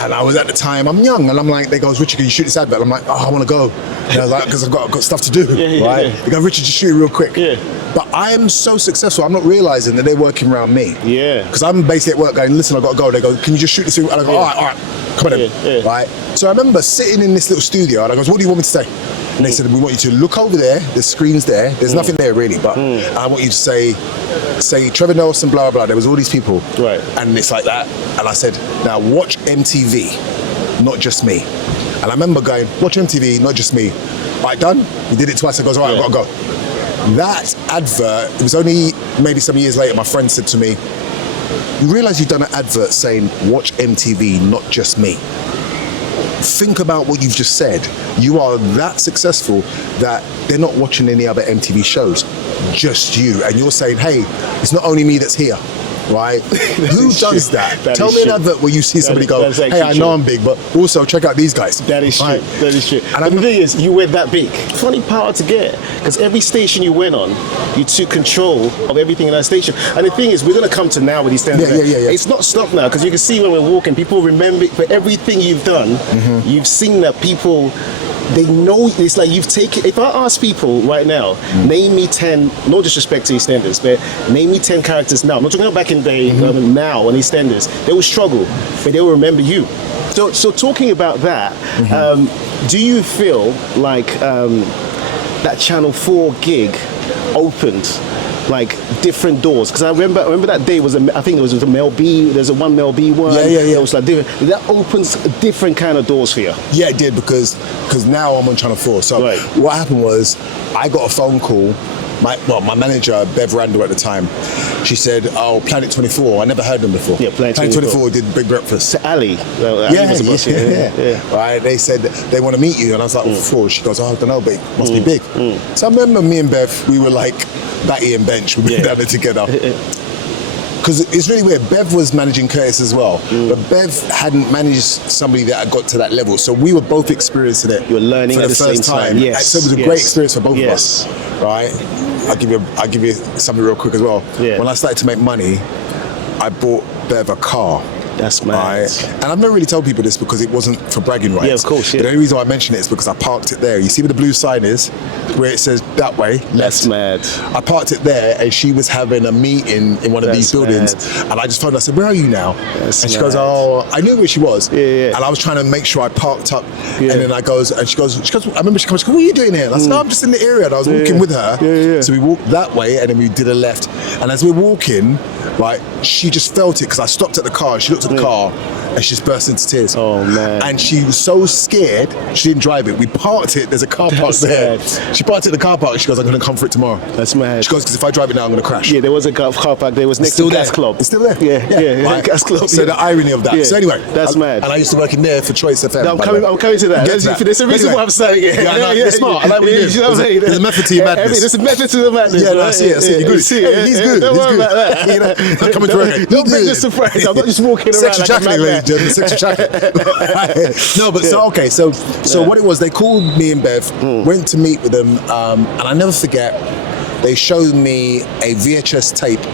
and I was at the time, I'm young, and I'm like, they goes, Richard, can you shoot this advert? I'm like, oh, I want to go. And I was like, because I've got stuff to do, right? They go, Richard, just shoot it real quick. Yeah. But I am so successful, I'm not realizing that they're working around me. Yeah. Because I'm basically at work going, listen, I've got to go. They go, can you just shoot this? And I go, all right, come on in, right? So I remember sitting in this little studio, and I goes, what do you want me to say? And they said, we want you to look over there, the screen's there, there's nothing there really, but I want you to say Trevor Nelson, blah, blah, blah. There was all these people. Right. And it's like that. And I said, now watch MTV, not just me. And I remember going, watch MTV, not just me. All right, done? He did it twice. I goes, all right, I've got to go. That advert, it was only maybe some years later, my friend said to me, you realise you've done an advert saying, watch MTV, not just me. Think about what you've just said. You are that successful that they're not watching any other MTV shows, just you. And you're saying, hey, it's not only me that's here, right? Who does that? Tell me an advert where you see somebody go, hey, I know I'm big, but also check out these guys. That is true. Right? That is true. And the thing is, you went that big. Funny power to get, because every station you went on, you took control of everything in that station. And the thing is, we're going to come to now with these standards. Yeah. It's not stopped now, because you can see when we're walking, people remember for everything you've done. You've seen that people, they know. It's like you've taken. If I ask people right now, name me 10, no disrespect to EastEnders, but name me 10 characters now. I'm not talking about back in the day, now on EastEnders. They will struggle, but they will remember you. So talking about that, do you feel like that Channel 4 gig opened like different doors? Because I remember that day was I think it was a Mel B. There's a one Mel B one. Yeah. It was like different. That opens different kind of doors for you. Yeah, it did, because now I'm on Channel 4. So what happened was, I got a phone call. My manager, Bev Randall at the time, she said, oh, Planet 24, I never heard them before. Yeah, Planet 24 did Big Breakfast. To Ali. Ali was a boss, yeah. Right, they said they want to meet you, and I was like, before. She goes, oh, I don't know, but it must be big. So I remember me and Bev, we were like Batty and Bench, we were down there together. Because it's really weird, Bev was managing Curtis as well, but Bev hadn't managed somebody that had got to that level, so we were both experiencing it. You were learning for at the the first same time. Yes. So it was a great experience for both of us, right? I'll give you something real quick as well. Yeah. When I started to make money, I bought Bev a car. That's mad. Right? And I've never really told people this because it wasn't for bragging rights. Yeah, of course, yeah. But the only reason why I mention it is because I parked it there. You see where the blue sign is? Where it says that way, left. That's mad. I parked it there, and she was having a meeting in one of these buildings. And I just phoned her, I said, where are you now? That's and she mad. goes, oh, I knew where she was. Yeah. And I was trying to make sure I parked up. And then I goes, I remember she comes, what are you doing here? And I said, no, I'm just in the area. And I was walking with her. So we walked that way, and then we did a left. And as we're walking, right, she just felt it, because I stopped at the car, she looked at the car, and she just burst into tears. Oh, man. And she was so scared, she didn't drive it. We parked it, there's a car park there. Mad. She parked it in the car park, and she goes, I'm going to come for it tomorrow. That's mad. She goes, because if I drive it now, I'm going to crash. Yeah, there was a car park. There was next to Gas Club. It's still there. Yeah. Right? Gas Club. So the irony of that. Yeah. So anyway, that's mad. And I used to work in there for Choice FM. No, I'm coming to that. There's a reason why I'm saying it. Yeah, you're smart. I like what you do. You know what I'm saying? There's a method to your madness. There's a method to the madness. Yeah, no, I see it. You're good. He's good. Don't worry about that. You know, I'm coming to work. Don't bring this surprise. I'm not just walking around Sexual like a trafficking, ladies madman. and gentlemen. Sexual trafficking. No, but so what it was, they called me and Bev, went to meet with them, and I never forget, they showed me a VHS tape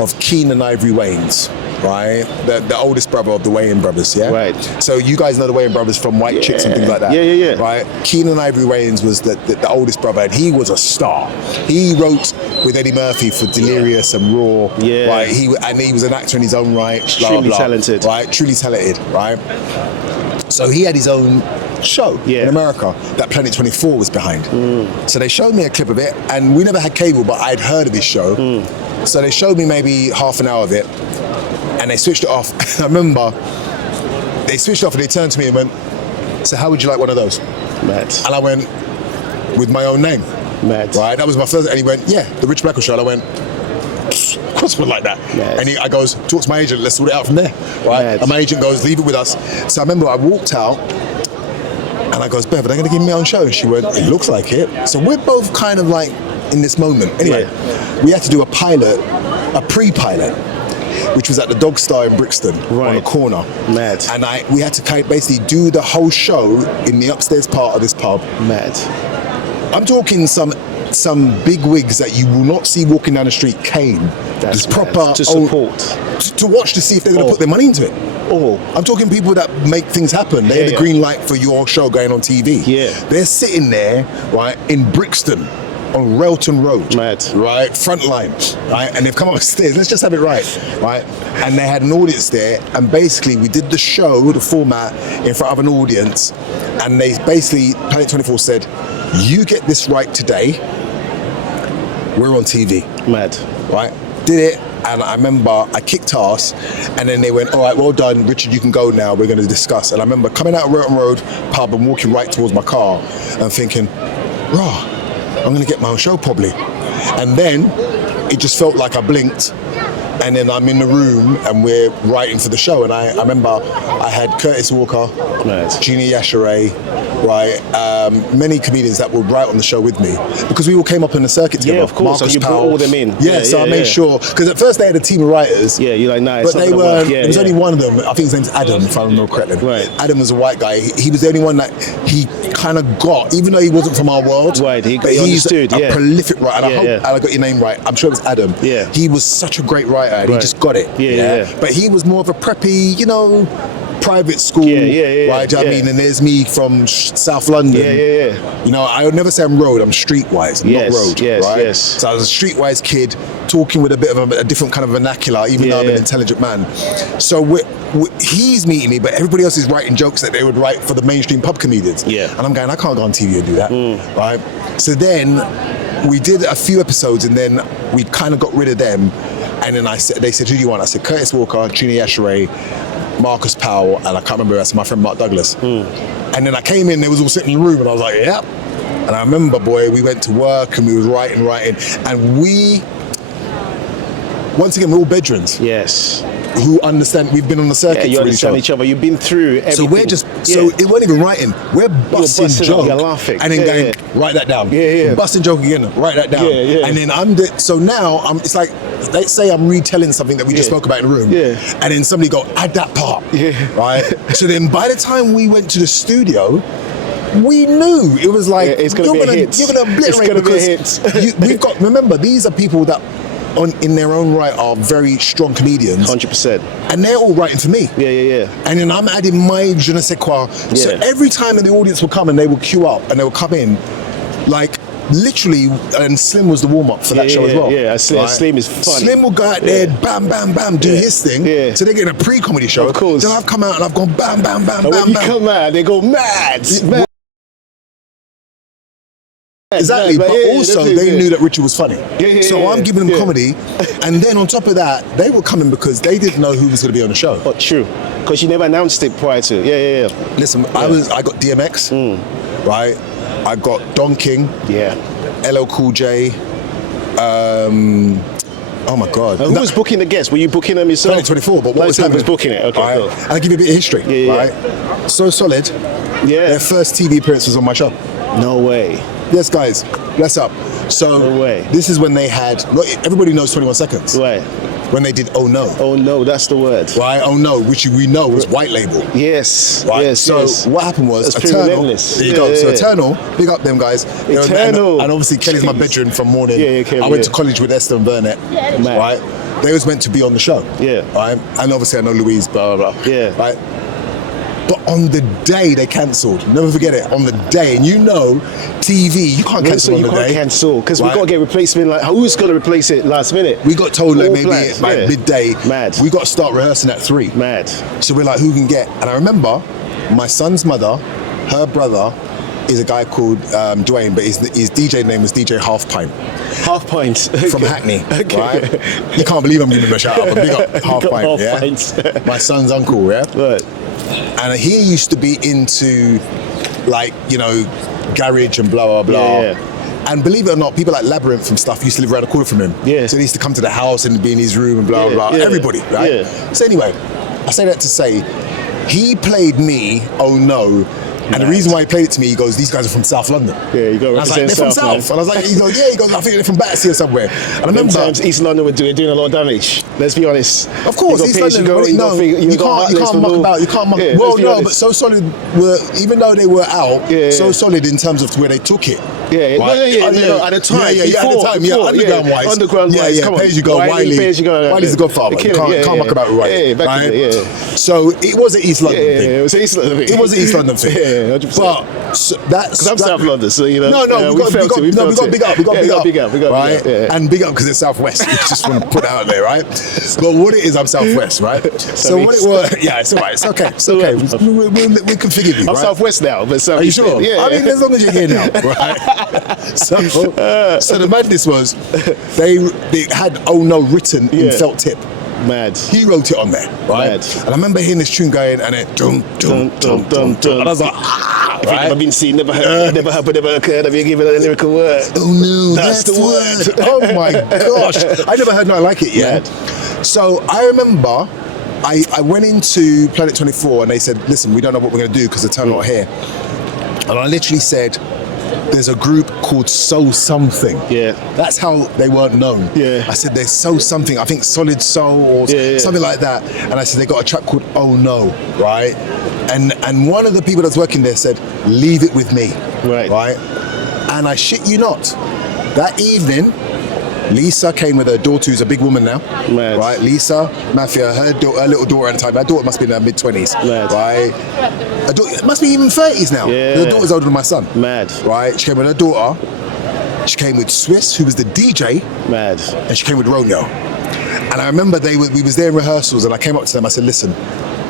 of Keen and Ivory Wayans. right? The oldest brother of the Wayans brothers, yeah? Right. So you guys know the Wayans brothers from White Chicks and things like that. Yeah. Right? Keenan Ivory Wayans was the oldest brother, and he was a star. He wrote with Eddie Murphy for Delirious and Raw. Yeah. Right? He was an actor in his own right. Blah, Extremely blah, blah, talented. Right? Truly talented, right? So he had his own show in America that Planet 24 was behind. So they showed me a clip of it, and we never had cable, but I'd heard of his show. So they showed me maybe half an hour of it, and they switched it off. I remember they switched it off and they turned to me and went, "So how would you like one of those?" Mad. And I went, "With my own name." Mad. Right? That was my first, and he went, "Yeah, the Rich Blackwood show." And I went, "Of course I would like that." Mad. And I goes, "Talk to my agent, let's sort it out from there." Right? Mad. And my agent goes, "Leave it with us." So I remember I walked out, and I goes, "Bev, are they going to give me my own show?" And she went, "It looks like it." So we're both kind of like in this moment. Anyway, we had to do a pre-pilot, which was at the Dog Star in Brixton on a corner. Mad. And we had to basically do the whole show in the upstairs part of this pub. Mad. I'm talking some big wigs that you will not see walking down the street came. That's just proper to support. to watch to see if they're going to put their money into it. I'm talking people that make things happen. They're the green light for your show going on TV. Yeah. They're sitting there, right, in Brixton on Railton Road. Mad. Right, front line, right, and they've come upstairs. Let's just have it right, and they had an audience there, and basically we did the show, the format, in front of an audience, and they basically, Planet 24 said, "You get this right today, we're on TV." Mad. Right, did it, and I remember I kicked ass, and then they went, "All right, well done, Richard, you can go now, we're going to discuss." And I remember coming out of Railton Road pub and walking right towards my car and thinking, "Rah, I'm going to get my own show probably." And then it just felt like I blinked, and then I'm in the room and we're writing for the show. And I remember I had Curtis Walker, Gina Yashere, right, many comedians that would write on the show with me, because we all came up in the circuit together. Yeah, of course. Marcus So you brought Powell. all them in. So I made sure, because at first they had a team of writers. Yeah, you're like, nah, it's but not they gonna were. work. Yeah, there was yeah. only one of them. I think his name's Adam, if I remember correctly. Right. Adam was a white guy. He was the only one that he kind of got, even though he wasn't from our world. Right, he but he's he's a prolific writer. And I hope I got your name right. I'm sure it was Adam. Yeah. He was such a great writer, and he just got it. Yeah. But he was more of a preppy, private school. Right. Do you know what I mean? And there's me from South London. You know, I would never say I'm road. I'm streetwise. I'm not road. Right. So I was a streetwise kid talking with a bit of a different kind of vernacular, even though I'm an intelligent man. So he's meeting me, but everybody else is writing jokes that they would write for the mainstream pub comedians. And I'm going, I can't go on TV and do that. Right. So then we did a few episodes, and then we kind of got rid of them. And then they said, "Who do you want?" I said, "Curtis Walker, Gina Yashere, Marcus Powell," and I can't remember the rest, my friend Mark Douglas. And then I came in, they was all sitting in the room, and I was like, "Yep." And I remember, boy, we went to work and we was writing, and once again, we're all veterans. Yes. Who understand, we've been on the circuit. You understand each other. You've been through everything. So we're just, so it wasn't even writing. We're busting joke. You're laughing. And then going, write that down. Busting joke again, write that down. And then so now, it's like, they say I'm retelling something that we just spoke about in the room. And then somebody go, add that part. Right? So then by the time we went to the studio, we knew it was like, it's gonna be a hit. You're going to obliterate, because we've got, remember, these are people that in their own right are very strong comedians. 100%. And they're all writing for me. And then I'm adding my je ne sais quoi. So every time the audience will come and they will queue up and they will come in, like literally, and Slim was the warm-up for that show as well. Slim is funny. Slim will go out there, bam, bam, bam, do his thing. So they're getting a pre-comedy show. Of course. Then I've come out and I've gone bam, bam, bam, and bam, when you bam. come out, they go mad. Exactly, but also they knew that Richard was funny. So I'm giving them comedy, and then on top of that, they were coming because they didn't know who was going to be on the show. But true, because you never announced it prior to. Listen, I got DMX, right? I got Don King, LL Cool J. Oh my God! Who was booking the guests? Were you booking them yourself? Planet 24, but what was happening? was booking it. Okay, right? cool. And I'll give you a bit of history. Right? So Solid. Their first TV appearance was on my show. No way. Yes, guys. Bless up. So no way. This is when they had. Everybody knows 21 Seconds. Right. When they did Oh No. Oh No, that's the word. Right. Oh No, which we know was white label. Yes. Right. Yes. So what happened was that's Eternal. relentless. There you go. So Eternal. Big up them guys. Eternal. And obviously Kelly's my bedroom from morning. Kelly, I went to college with Esther and Burnett. Man. Right. they was meant to be on the show. Yeah. Right? And obviously I know Louise, blah, blah, blah. Yeah. Right? But on the day they cancelled, never forget it, on the day, and you know, TV, you can't cancel on the day. You can't cancel, because right? we got to get replacement, like, who's going to replace it last minute? We got told like All maybe plans, like midday. Mad. We got to start rehearsing at 3. Mad. So we're like, who can get? And I remember my son's mother, her brother, is a guy called Dwayne, but his DJ name was DJ Half Pint. Half Pint. From Hackney, Okay. right? You can't believe I'm giving him a shout out, but big up Half Pint, Half yeah? Pint. My son's uncle, yeah? Right. And he used to be into, like, you know, garage and blah, blah, blah. Yeah. And believe it or not, people like Labyrinth and stuff used to live around the corner from him. Yeah. So they used to come to the house and be in his room and blah, blah, blah. Yeah. Everybody, right? Yeah. So anyway, I say that to say, he played me, Oh No. And the reason why he played it to me, he goes, these guys are from South London. Yeah, you got to I was like, they're from South. And I was like, he goes, yeah, he goes, I think they're from Battersea or somewhere. And I remember Sometimes East London were doing a lot of damage. Let's be honest. Of course, East London. You can't muck about. You can't muck. Yeah, well, no, but So Solid were, even though they were out, So Solid in terms of where they took it. Yeah, right? no, at the time. At the time, underground wise. Underground wise. Yeah, Pay As You Go, Wiley. Wiley's the Godfather. You can't muck about with Wiley. Yeah, back in the day, So it was an East London thing. Yeah, it was an East London thing. It was an East London thing. Yeah, 100%. But that's because I'm South London, so you know. No, we got big up. We got big up. Right? And big up because it's Southwest. You just want to put it out there, right? But what it is, I'm Southwest, right? So what it was, yeah, it's alright. It's okay. It's okay. We can forgive you. I'm Southwest now, but are you sure? Yeah. I mean, as long as you're here now, right? So the madness was they had Oh No written in felt tip. Mad. He wrote it on there, right? Mad. And I remember hearing this tune going and it dum dum dum dum dum. And I was like, If you've never been seen, never heard, never happened, never occurred, have you given it a lyrical word? Oh no, that's the word. Oh my gosh. I never heard nothing like it yet. So I remember I went into Planet 24 and they said, listen, we don't know what we're going to do because the talent not here. And I literally said, there's a group called So Something. Yeah. That's how they weren't known. Yeah. I said, there's So Something, I think Solid Soul or something like that. And I said, they got a track called Oh No, right? And one of the people that's working there said, leave it with me. Right? And I shit you not, that evening, Lisa came with her daughter, who's a big woman now. Mad. Right? Lisa, Mafia, her little daughter at the time. Her daughter must be in her mid-20s. Mad. Right? Her daughter must be even 30s now. Yeah. Her daughter's older than my son. Mad. Right? She came with her daughter. She came with Swiss, who was the DJ. Mad. And she came with Romeo. And I remember we was there in rehearsals, and I came up to them. I said, listen,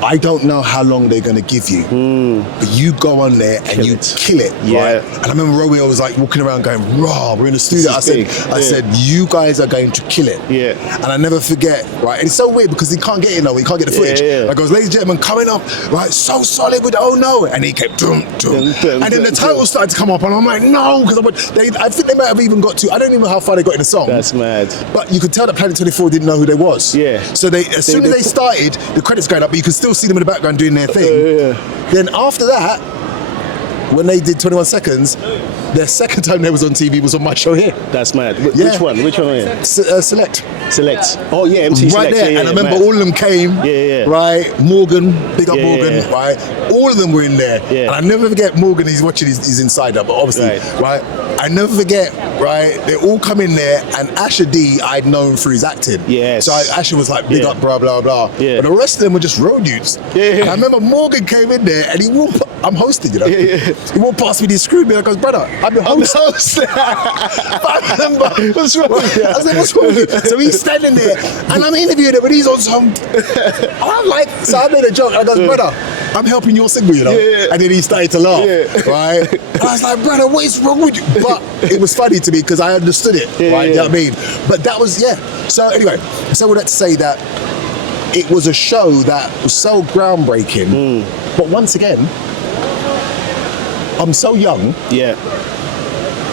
I don't know how long they're going to give you, but you go on there and kill it, right? And I remember Romeo was like walking around going, raw, we're in the studio. I said, you guys are going to kill it. Yeah. And I never forget, right? And it's so weird because he can't get it now, he can't get the footage. I goes, ladies and gentlemen, coming up, right, So Solid with Oh No. And he kept dum, dum. And then the title started to come up and I'm like, no, because I think they might have even got to, I don't even know how far they got in the song. That's mad. But you could tell that Planet 24 didn't know who they was. Yeah. So as soon as they started, the credits going up, but you could still see them in the background doing their thing. Then after that, when they did 21 Seconds, their second time they was on TV was on my show here. That's mad. Which one? Which one are you? Select. Oh yeah, MC Select. Right there. Yeah, and I remember mad. all of them came. Right? Morgan, big up Morgan, right? All of them were in there. Yeah. And I never forget Morgan, he's watching his Insider, but obviously, right? I never forget, right? They all come in there, and Asher D, I'd known through his acting. Yes. So Asher was like, big up, blah, blah, blah. Yeah. But the rest of them were just road dudes. And I remember Morgan came in there, and he walked, I'm hosting, you know? He walked past me, he screwed me, and I goes, brother, I'm the host. But I remember, what's wrong with you? I said, what's wrong with you? So he's standing there, and I'm interviewing him, but he's on some, I'm like, so I made a joke, and I goes, brother, I'm helping your single, you know? And then he started to laugh, right? And I was like, brother, what is wrong with you? But it was funny to me because I understood it, right? You know what I mean? But that was, So anyway, so all that to say that it was a show that was so groundbreaking, but once again, I'm so young.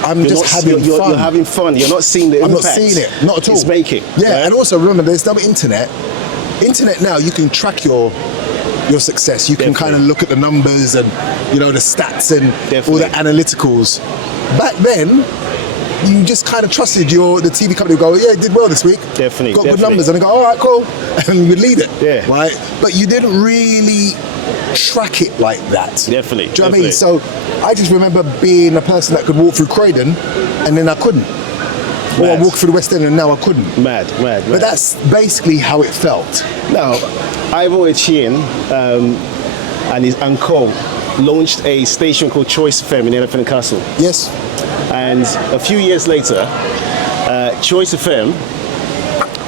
I'm just having fun. You're having fun. You're not seeing the impact. I'm not seeing it, not at all. It's making. And also remember, there's no internet. Internet now, you can track your success. You can kind of look at the numbers and the stats and all the analyticals. Back then, you just kind of trusted the TV company would go, yeah, it did well this week. Got good numbers, and they go, all right, cool, and we'd leave it. Right? But you didn't really track it like that. Do you know what I mean? So I just remember being a person that could walk through Croydon, and then I couldn't Or I Mad. walked through the West End and now I couldn't. Mad. But that's basically how it felt. Now, Ivor Etienne and his uncle launched a station called Choice FM in Elephant and Castle. Yes. And a few years later, Choice FM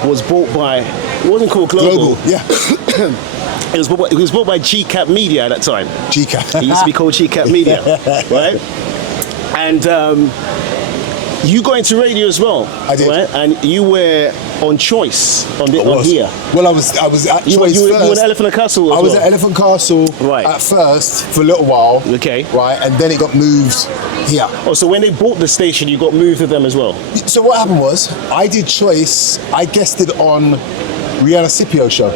was bought by, it wasn't called Global. Yeah. It was bought by GCAP Media at that time. GCAP. It used to be called GCAP Media, right? And you got into radio as well. I did. Right? And you were on Choice on was. here. Well, I was at You were Choice first. at Elephant and Castle as I was well. at Elephant Castle Right. at first for a little while. Okay. Right, and then it got moved here. Oh, so when they bought the station, you got moved to them as well? So what happened was, I did Choice. I guested on Rihanna Scipio show.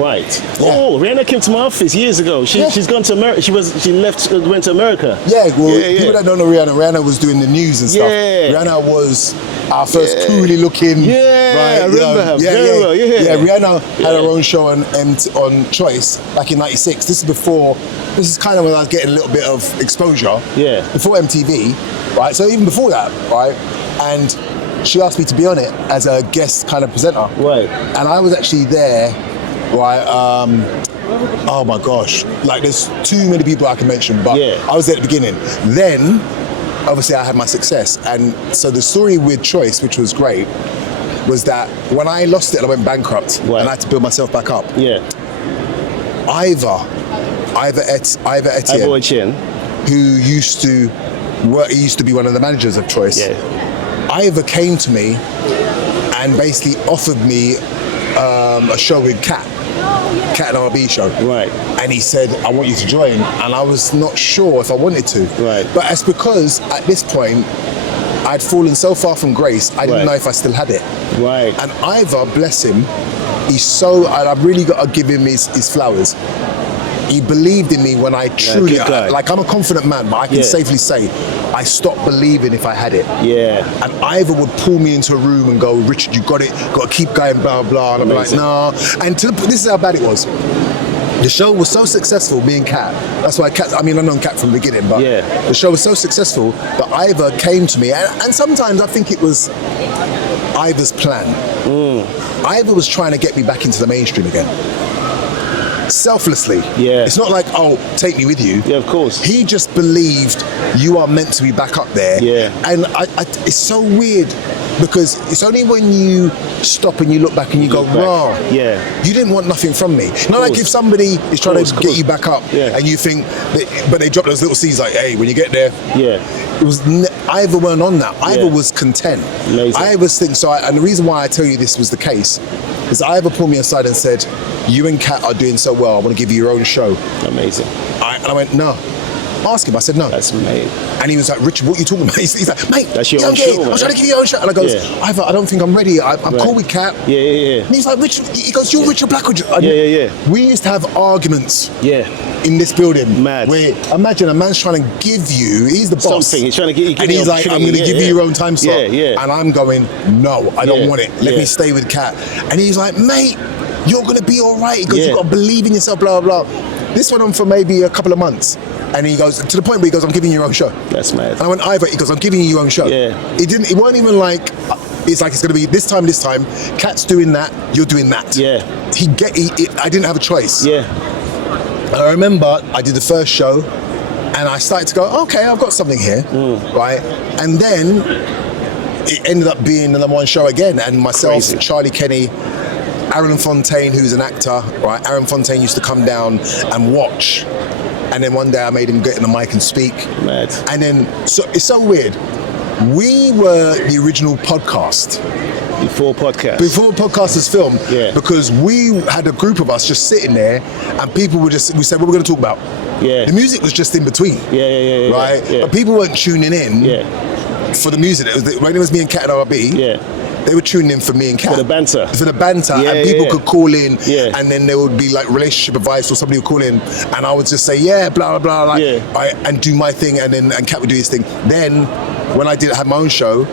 Right. Yeah. Oh, Rihanna came to my office years ago. She's gone to America. She went to America. Yeah, well, Yeah. people that don't know Rihanna was doing the news and stuff. Yeah. Rihanna was our first coolly looking. Yeah, right, I remember her yeah, very well, yeah. Yeah, Rihanna had her own show on Choice back in '96. This is kind of when I was getting a little bit of exposure. Yeah. Before MTV, right? So even before that, right? And she asked me to be on it as a guest kind of presenter. Right. And I was actually there, right? Oh my gosh, like there's too many people I can mention, but Yeah. I was there at the beginning. Then, obviously I had my success. And so the story with Choice, which was great, was that when I lost it and I went bankrupt Right. and I had to build myself back up, Yeah. Ivor Ivor Etienne, Etienne. who used to be one of the managers of Choice, Yeah. Ivor came to me and basically offered me a show with Cat and RB show. Right. And he said, I want you to join. And I was not sure if I wanted to. Right. But it's because at this point, I'd fallen so far from grace, I didn't Right. know if I still had it. Right. And Ivor, bless him, and I've really got to give him his flowers. He believed in me when I truly, good guy. like I'm a confident man, but I can Yeah. safely say I stopped believing if I had it. Yeah. And Ivor would pull me into a room and go, Richard, you got it, got to keep going, blah, blah. And I'm like, Amazing. nah. And this is how bad it was. The show was so successful, me and Kat. That's why Kat, I've known Kat from the beginning, but Yeah. the show was so successful that Ivor came to me. And sometimes I think it was Ivor's plan. Ivor was trying to get me back into the mainstream again. Selflessly. Yeah. It's not like, oh, take me with you. Yeah, of course. He just believed you are meant to be back up there. Yeah. And it's so weird because it's only when you stop and you look back and you go, Look back. wow, Yeah. you didn't want nothing from me. Not like course. if somebody is trying Course, to course. get you back up Yeah. and you think, but they drop those little seeds like, hey, when you get there, Yeah. it was Ivor weren't on that. Ivor Yeah. was content. Amazing. Ivor's thing. And the reason why I tell you this was the case is Ivor pulled me aside and said, "You and Kat are doing so well. I want to give you your own show." Amazing. And I went, "No." Ask him. I said, "No." That's amazing. And he was like, "Richard, what are you talking about?" He's like, "Mate, That's your yeah, own okay, show, I'm man. trying to give you your own show." And I goes, Yeah. "Ivor, I don't think I'm ready. I'm Right. cool with Kat." Yeah, yeah, And he's like, "Richard," he goes, "You're Richard Blackwood." Yeah. We used to have arguments yeah. in this building. Mad. Where imagine a man's trying to give you, he's the boss. Something. He's trying to get you. And he's like, "I'm going to give you your own time slot." Yeah, yeah. And I'm going, "No, I don't Yeah, want it. Let yeah. me stay with Kat." And he's like, "Mate, you're going to be all right." He goes, Yeah. "You've got to believe in yourself, blah, blah, blah." This went on for maybe a couple of months. And he goes, to the point where he goes, "I'm giving you your own show." That's mad. And I went, "Ivor," he goes, "I'm giving you your own show." Yeah. It weren't even like, it's like it's going to be this time, Kat's doing that, you're doing that. Yeah. I didn't have a choice. Yeah. And I remember I did the first show and I started to go, okay, I've got something here, right? And then it ended up being the #1 show again. And myself, Crazy. Charlie Kenny, Aaron Fontaine, who's an actor, right? Aaron Fontaine used to come down and watch. And then one day I made him get in the mic and speak. Mad. And then, so it's so weird. We were the original podcast. Before podcast. Before podcasters film, Yeah. because we had a group of us just sitting there and people we said, what we're going to talk about. Yeah. The music was just in between. Yeah. Right? Yeah. But people weren't tuning in Yeah. for the music. When it was me and Kat and RB, Yeah. they were tuning in for me and Kat. For the banter. For the banter. Yeah, and people yeah. could call in Yeah. and then there would be like relationship advice or somebody would call in and I would just say, yeah, blah, blah, blah. Like, Yeah. and do my thing and Kat would do his thing. Then when I had my own show,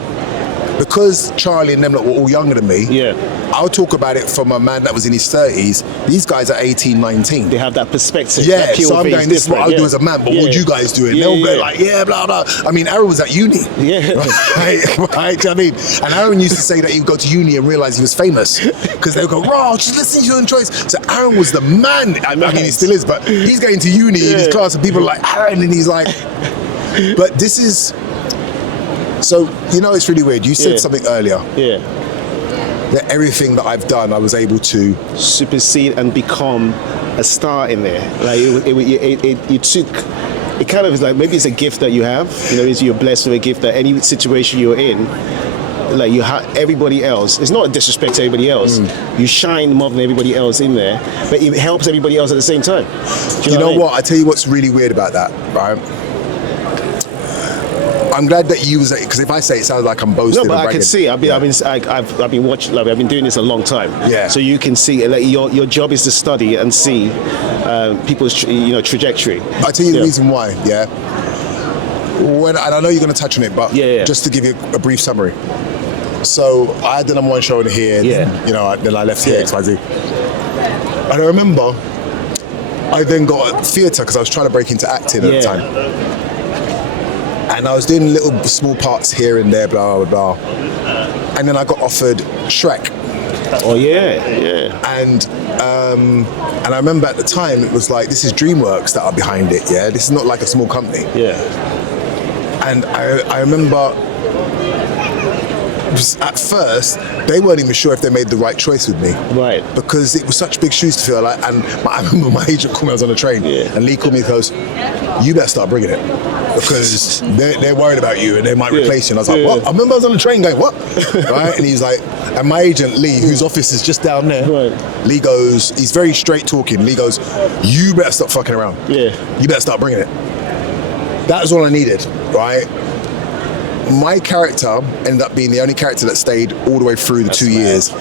because Charlie and them lot were all younger than me. Yeah. I'll talk about it from a man that was in his 30s. These guys are 18, 19. They have that perspective. Yeah, that so I'm POV going, this is what I'll do as a man, but what would you guys do? And they'll go like, yeah, blah, blah. I mean, Aaron was at uni. Yeah. Right? Do you know what I mean? And Aaron used to say that he'd go to uni and realize he was famous because they'd go, "Raw, just listen to your own choice." So Aaron was the man. I mean, he still is, but he's going to uni in his class, and people are like, Aaron, and he's like, but this is. So, you know, it's really weird. You said something earlier. Yeah. That everything that I've done, I was able to supersede and become a star in there. Like it took. It kind of is like maybe it's a gift that you have. You know, you're blessed with a gift that any situation you're in, like you have everybody else. It's not a disrespect to everybody else. You shine more than everybody else in there, but it helps everybody else at the same time. Do you know what? I tell you what's really weird about that, right? I'm glad that you was because if I say it sounds like I'm boasting. No, but and I can see. I've been watching. Like, I've been doing this a long time. Yeah. So you can see. Like your job is to study and see people's trajectory. I'll tell you the reason why. Yeah. And I know you're going to touch on it, but just to give you a brief summary. So I had the number one show in here. Yeah. You know, then I left here XYZ. And I remember I then got a theatre because I was trying to break into acting at the time. And I was doing little small parts here and there, blah, blah, blah. And then I got offered Shrek. Oh, yeah. And I remember at the time, it was like, this is DreamWorks that are behind it, yeah? This is not like a small company. Yeah. And I remember, at first, they weren't even sure if they made the right choice with me. Right. Because it was such big shoes to fill. Like, and I remember my agent called me, I was on a train, and Lee called me and goes, "You better start bringing it. Because they're worried about you and they might replace you." And I was like, what? I remember I was on the train going, what? Right? And he's like, and my agent, Lee, whose office is just down there, Lee goes, he's very straight talking. Lee goes, "You better stop fucking around. Yeah. You better start bringing it." That was all I needed, right? My character ended up being the only character that stayed all the way through the 2 years.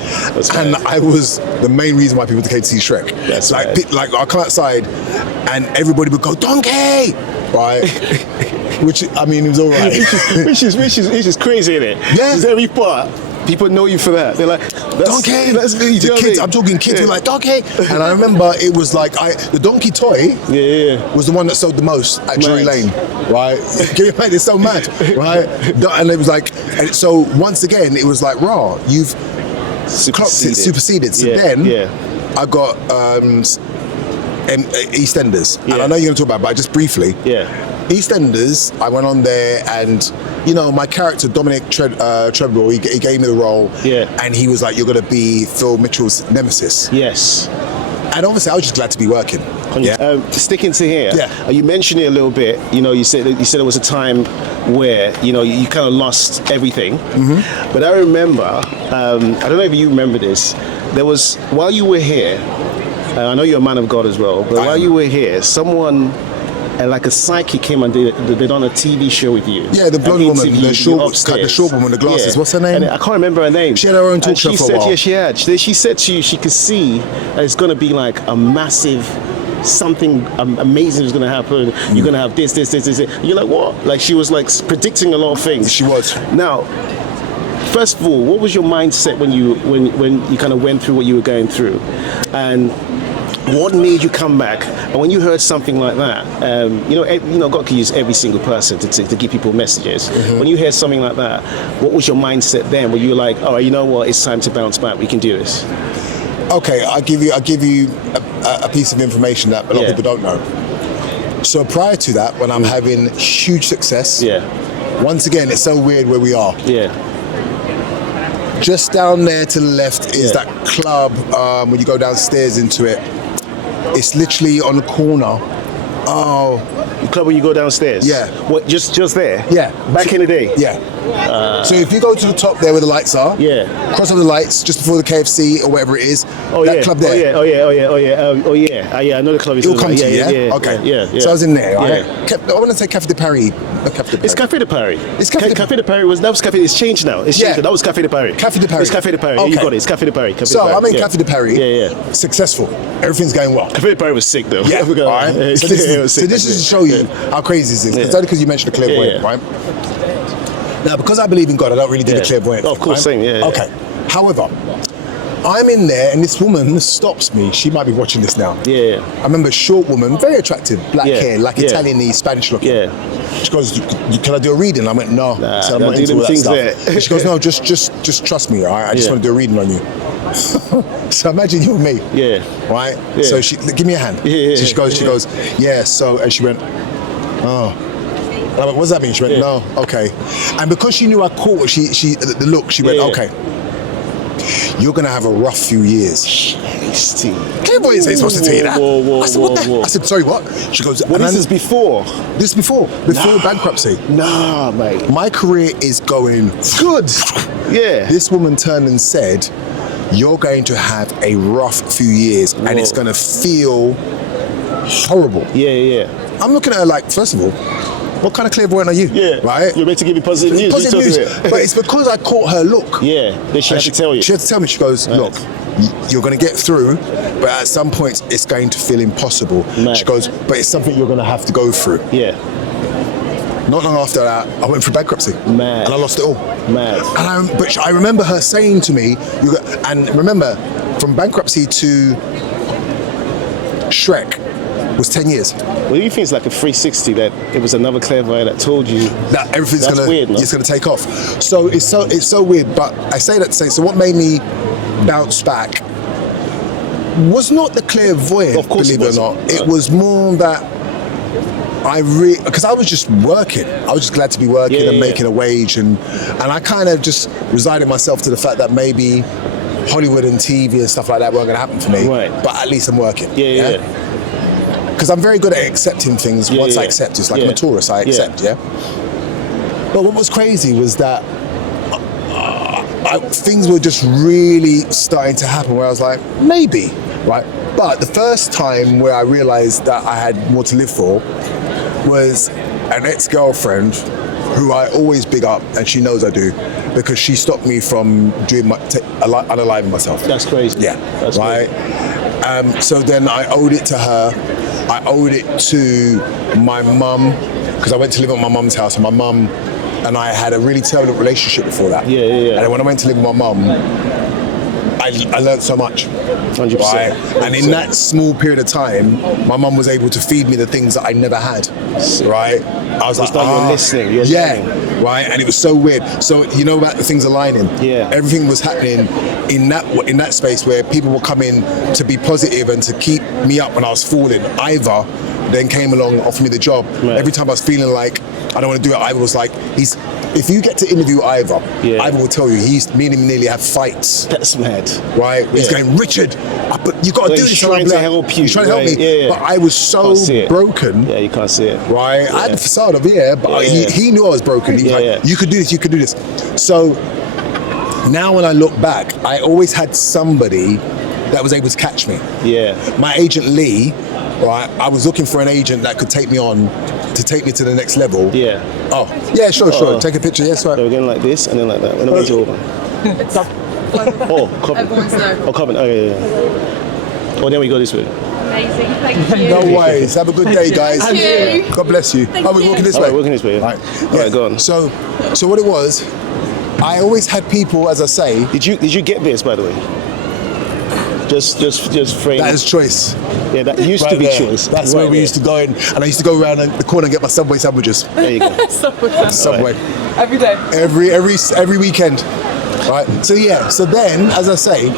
And I was the main reason why people came to see Shrek. That's like I'll come outside and everybody would go, "Donkey!" Right? Which, I mean, it was all right. which is crazy, isn't it? Yeah. Because every part, people know you for that. They're like, "Donkey!" That's me. The kids, I'm talking kids were like, "Donkey!" And I remember it was like, the donkey toy was the one that sold the most at Drury Lane, right? Can you imagine? It's so mad, right? And it was like, and so once again, it was like, "Raw, you've superseded." So then I got EastEnders. And I know you're going to talk about it, but just briefly. Yeah. EastEnders, I went on there and, you know, my character, Dominic Treadwell, he gave me the role. Yeah. And he was like, "You're going to be Phil Mitchell's nemesis." Yes. And obviously, I was just glad to be working. Yeah. Sticking to here, Yeah. You mentioned it a little bit. You know, you said there was a time where you kind of lost everything. Mm-hmm. But I remember, I don't know if you remember this. There was, while you were here, I know you're a man of God as well, but while you were here, someone, like a psychic, came and did on a TV show with you. Yeah, the blonde woman, the short woman with the glasses. Yeah. What's her name? And I can't remember her name. She had her own talk show for a while. Yeah, she had. She said to you, she could see that it's going to be like a massive, something amazing is going to happen. You're going to have this. You're like, what? Like, she was like predicting a lot of things. She was. Now, first of all, what was your mindset when you kind of went through what you were going through, and what made you come back? And when you heard something like that, God can use every single person to give people messages. Mm-hmm. When you hear something like that, what was your mindset then? Were you like, "All right, you know what? It's time to bounce back. We can do this." Okay, I'll give you a piece of information that a lot of people don't know. So prior to that, when I'm having huge success, once again, it's so weird where we are. Yeah. Just down there to the left is that club. When you go downstairs into it, it's literally on the corner. Oh, the club where you go downstairs? Yeah. What? Just there? Yeah. Back in the day? Yeah. So if you go to the top there where the lights are, cross over the lights just before the KFC or whatever it is, club there. Oh yeah. I know the club is. It'll come to you, yeah? Okay. Yeah. So I was in there. Yeah. I want to say Café de Paris. It's Café de Paris. It's Café de Paris that was Café. It's changed now. It's changed. That was Café de Paris. Café de Paris. It's Café de Paris. Okay. You got it. It's Café de Paris. So I'm in Café de Paris. Yeah. Successful. Everything's going well. Café de Paris was sick though. Yeah. All right. So this is to show you how crazy this is. It's only because you mentioned the clairvoyant, right? Now, because I believe in God, I don't really do the Yeah. clairvoyant. Oh, of course, thing, same, yeah. Okay. However, I'm in there and this woman stops me. She might be watching this now. Yeah. I remember a short woman, very attractive, black Yeah, hair, like yeah. Italian-y, Spanish looking. Yeah. She goes, "Can I do a reading?" I went, "No." Nah, So I'm don't not do into them all that things stuff. there. She goes, "No, just trust me, all right? I just Yeah. want to do a reading on you." So imagine you and me. Yeah. Right? Yeah. So she, give me a hand. Yeah, So she goes, "Yeah." So, and she went, "Oh." I went, "What does that mean?" She went, Yeah. "No." Okay. And because she knew I caught what the look, she went, Yeah. "Okay. You're gonna have a rough few years." Clairvoyance ain't supposed to tell you that. Whoa, I said, "What the?" whoa. I said, "Sorry, what?" She goes, Well, and this I- is before. this is before bankruptcy. Nah, mate. My career is going good. Yeah. This woman turned and said, "You're going to have a rough few years, and it's Whoa. going to feel horrible." Yeah. I'm looking at her like, first of all, what kind of clairvoyant are you? Yeah. Right? You're meant to give me positive news. Positive You news. took it. But it's because I caught her look. Yeah. Then she had to tell you. She had to tell me. She goes, Right. "Look, you're going to get through, but at some points it's going to feel impossible." Mad. She goes, "But it's something you're going to have to go through." Yeah. Not long after that, I went through bankruptcy. Mad. And I lost it all. Mad. But I remember her saying to me, and remember, from bankruptcy to Shrek was 10 years. Well, you think it's like a 360 that it was another clairvoyant that told you That everything's That's weird, no? it's gonna take off. So it's so weird. But I say that to say, so what made me bounce back was not the clairvoyant, Of course it believe it or wasn't. not. It was more that because I was just working. I was just glad to be working Yeah, and yeah, making a wage, and I kind of just resigned myself to the fact that maybe Hollywood and TV and stuff like that weren't going to happen for me. Right. But at least I'm working. Yeah. Because I'm very good at accepting things. Yeah, Once I yeah. accept, it's like Yeah. I'm a tourist. I Yeah. accept. Yeah. But what was crazy was that things were just really starting to happen where I was like, maybe, right? But the first time where I realized that I had more to live for was an ex-girlfriend who I always big up, and she knows I do, because she stopped me from doing unaliving myself. That's crazy. Yeah, That's right. So then I owed it to her. I owed it to my mum, because I went to live at my mum's house, and my mum and I had a really turbulent relationship before that. Yeah. And then when I went to live with my mum, I learned so much. 100%. Right? And in that small period of time, my mum was able to feed me the things that I never had. Right? I was like, like you're listening, you're yeah. learning. Right? And it was so weird. So you know about the things aligning. Yeah. Everything was happening in that space where people were coming to be positive and to keep me up when I was falling. Ivor then came along, offered me the job. Right. Every time I was feeling like I don't want to do it, Ivor was like, if you get to interview Ivor, Yeah. Ivor will tell you, me and him nearly have fights. That's mad. Right? He's Yeah. going, "Richard, but you got to Well, do he's this." trying And I'm to like, help you, He's trying to help right? me. Yeah. But I was so Can't see it. broken. Yeah, you can't see it. Right? I had Yeah. the facade of but Yeah. he knew I was broken. He was Yeah, like, yeah. "You could do this, you could do this." So now when I look back, I always had somebody that was able to catch me. Yeah. My agent Lee, right? I was looking for an agent that could take me on, to take me to the next level. Yeah. Oh, yeah, sure. Oh. Take a picture. Yes, right. So we're going like this and then like that. When I went over. Oh, Coven. Everyone's no. Oh, Coven. Oh, yeah. Oh, then we go this way. Amazing, thank you. No worries. Have a good day, guys. Thank you. God bless you. Thank Oh, we're you. walking this All way. right, walking this way. Yeah. Right. All right, go on. So what it was, I always had people, as I say, Did you get this, by the way? Just frame. that is choice. Yeah, that used to Right be there. choice. That's Right where we there. used to go in, and I used to go around the corner and get my Subway sandwiches. There you go. Subway. Every day. Every weekend. Right. So yeah. So then, as I say,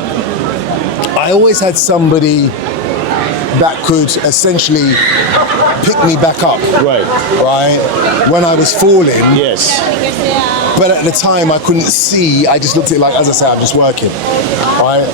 I always had somebody that could essentially pick me back up. Right. Right. When I was falling. Yes. But at the time, I couldn't see. I just looked at it like, as I say, I'm just working. Right.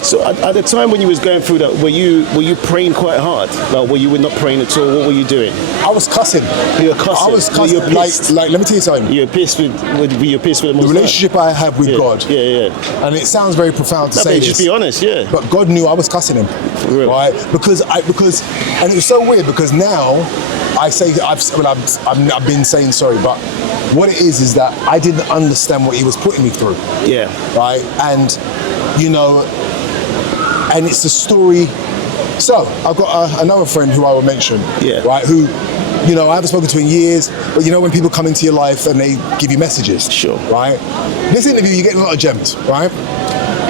So at the time when you was going through that, were you praying quite hard? Like, were you not praying at all? What were you doing? I was cussing. You were cussing. I was Were cussing. you pissed? Like, let me tell you something. You were pissed with the The relationship I have with Yeah. God, Yeah. and it sounds very profound to No, say but this, just be honest. Yeah. but God knew I was cussing him, Really? right? Because and it was so weird because now I say I've been saying sorry, but what it is that I didn't understand what he was putting me through, Yeah. right? And and it's a story. So I've got another friend who I will mention, Yeah. right? Who you know, I haven't spoken to in years, but you know when people come into your life and they give you messages, Sure. right? This interview, you're getting a lot of gems, right?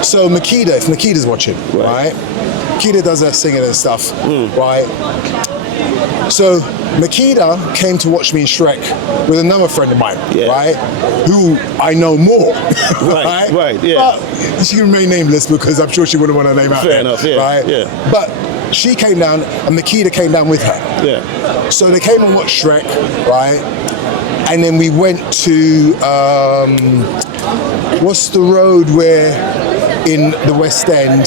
So Makeda, if Makeda's watching, right? Makeda does her singing and stuff, right? So Makeda came to watch me in Shrek with another friend of mine, right? Who I know more, right, yeah. But she can remain nameless because I'm sure she wouldn't want her name out Fair there, enough, yeah, right? yeah. But she came down and Makeda came down with her. Yeah. So they came and watched Shrek, right? And then we went to, what's the road where in the West End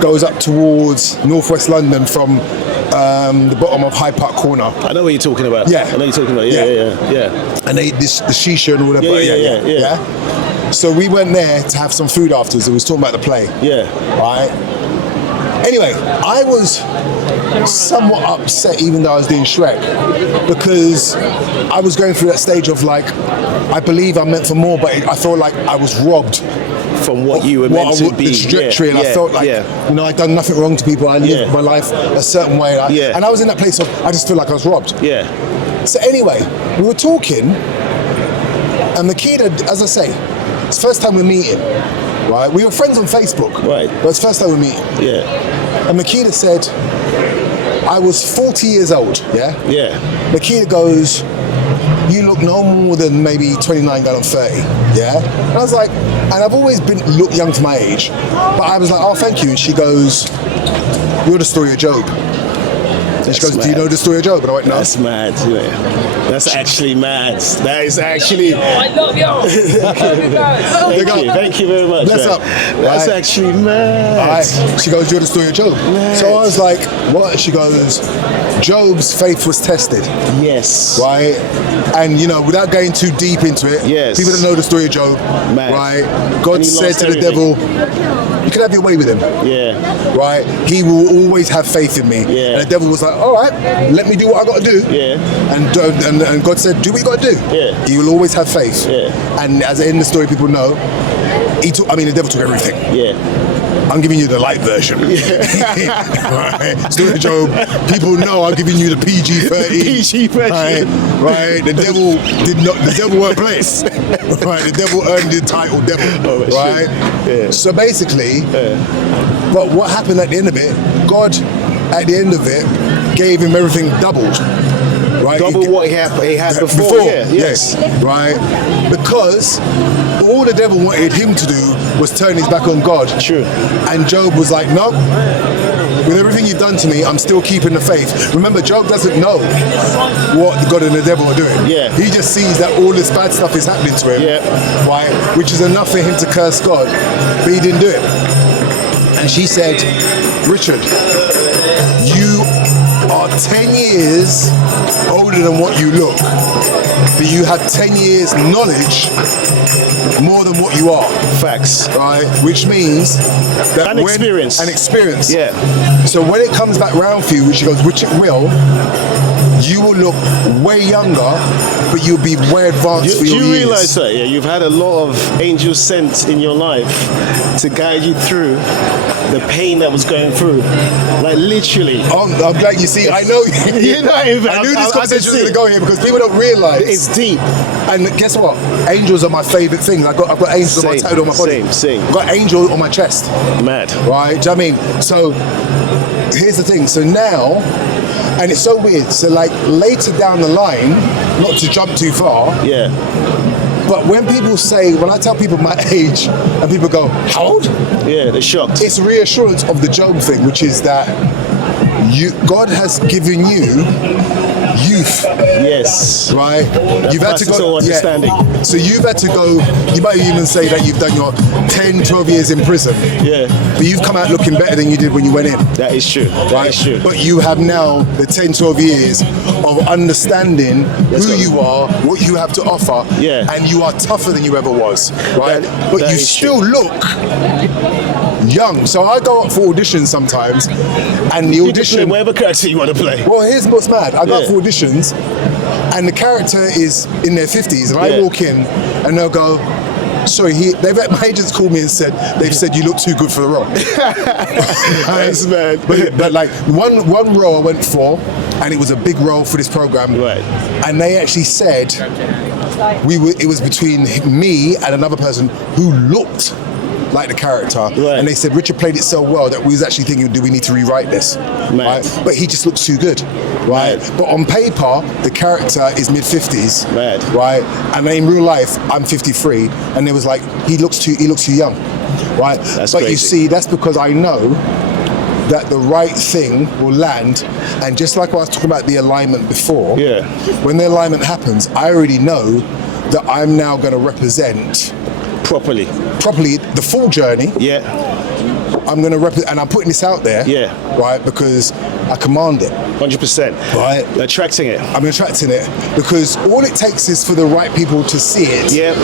goes up towards northwest London from the bottom of Hyde Park Corner. I know what you're talking about. Yeah. I know what you're talking about. Yeah. And they ate the shisha and all that. Yeah. So we went there to have some food afterwards. It was talking about the play. Yeah. Right? Anyway, I was somewhat upset even though I was doing Shrek because I was going through that stage of like, I believe I'm meant for more, but I felt like I was robbed from what you were meant to be. The trajectory, and I felt like, you know, I'd done nothing wrong to people. I lived my life a certain way. And I was in that place of, I just feel like I was robbed. Yeah. So anyway, we were talking, and Makeda, as I say, it's the first time we're meeting, right? We were friends on Facebook, right? But it's the first time we're meeting. Yeah. And Makeda said, I was 40 years old, yeah? Yeah. Makeda goes, you look no more than maybe 29 going on 30, yeah? And I was like, and I've always looked young for my age, but I was like, oh, thank you. And she goes, you're the story of Job. And she goes, do you know the story of Job? And I went, no. That's mad, yeah. That's actually mad. That is actually... I love you. Thank you very much. Bless up. That's actually mad. She goes, you're the story of Job. Mad. So I was like, what? She goes, Job's faith was tested. Yes. Right? And, you know, without going too deep into it, people that know the story of Job, mad. Right? God said to the devil, you can have your way with him. Yeah. Right? He will always have faith in me. Yeah. And the devil was like, all right, let me do what I got to do. Yeah. And God said, do what you got to do. Yeah. He will always have faith. Yeah. And as in the story people know, the devil took everything. Yeah. I'm giving you the light version. Right? Story of Job. People know I'm giving you the PG-13. PG version. Right? The devil did not. The devil weren't placed. Right? The devil earned the title devil. Right? Yeah. So basically, but what happened at the end of it? God, at the end of it, gave him everything doubled. Right? Double what he had before. Yeah, yes. Right? Because all the devil wanted him to do was turn his back on God. True. And Job was like, no, with everything you've done to me, I'm still keeping the faith. Remember, Job doesn't know what God and the devil are doing. Yeah. He just sees that all this bad stuff is happening to him. Yeah. Right? Which is enough for him to curse God. But he didn't do it. And she said, Richard, you are 10 years older than what you look, but you have 10 years knowledge more than what you are. Facts. Right? Which means that experience. And experience. Yeah. So when it comes back round for you, which she goes, which it will, you will look way younger, but you'll be way advanced for your years. Do you realise that? Yeah, you've had a lot of angels sent in your life to guide you through the pain that was going through. Like literally. I'm glad you see. I know. You know, I knew this conversation was going to go here because people don't realise it's deep. And guess what? Angels are my favourite thing. I've got angels on my tattoo on my body. Same. I've got angel on my chest. Mad. Right? Do you know what I mean? So here's the thing. So now, and it's so weird. So like later down the line, not to jump too far. Yeah. But when people say, when I tell people my age, and people go, how old? Yeah, they're shocked. It's reassurance of the Job thing, which is that God has given you youth. Yes. Right? You've had to go. Understanding. Yeah. So you've had to go, you might even say that you've done your 10, 12 years in prison. Yeah. But you've come out looking better than you did when you went in. That is true. That is true. But you have now the 10, 12 years of understanding who you are, what you have to offer, and you are tougher than you ever was. Right? But you still look young. So I go up for auditions sometimes, and the audition. Play whatever character you want to play. Well, here's what's mad. I go up for auditions, and the character is in their 50s, and I walk in, and they'll go, sorry, my agents called me and they've said you look too good for the role. Nice, man. But like one role I went for, and it was a big role for this program. Right. And they actually said it was between me and another person who looked like the character, right. and they said Richard played it so well that we was actually thinking, do we need to rewrite this? Right? But he just looks too good, right? But on paper, the character is mid-50s, right? And in real life, I'm 53, and it was like he looks too young, right? That's but crazy. you see, that's because I know that the right thing will land, and just like I was talking about the alignment before, when the alignment happens, I already know that I'm now going to represent properly the full journey. I'm going to represent, and I'm putting this out there, right, because I command it. 100%. Right? You're attracting it. I'm attracting it because all it takes is for the right people to see it.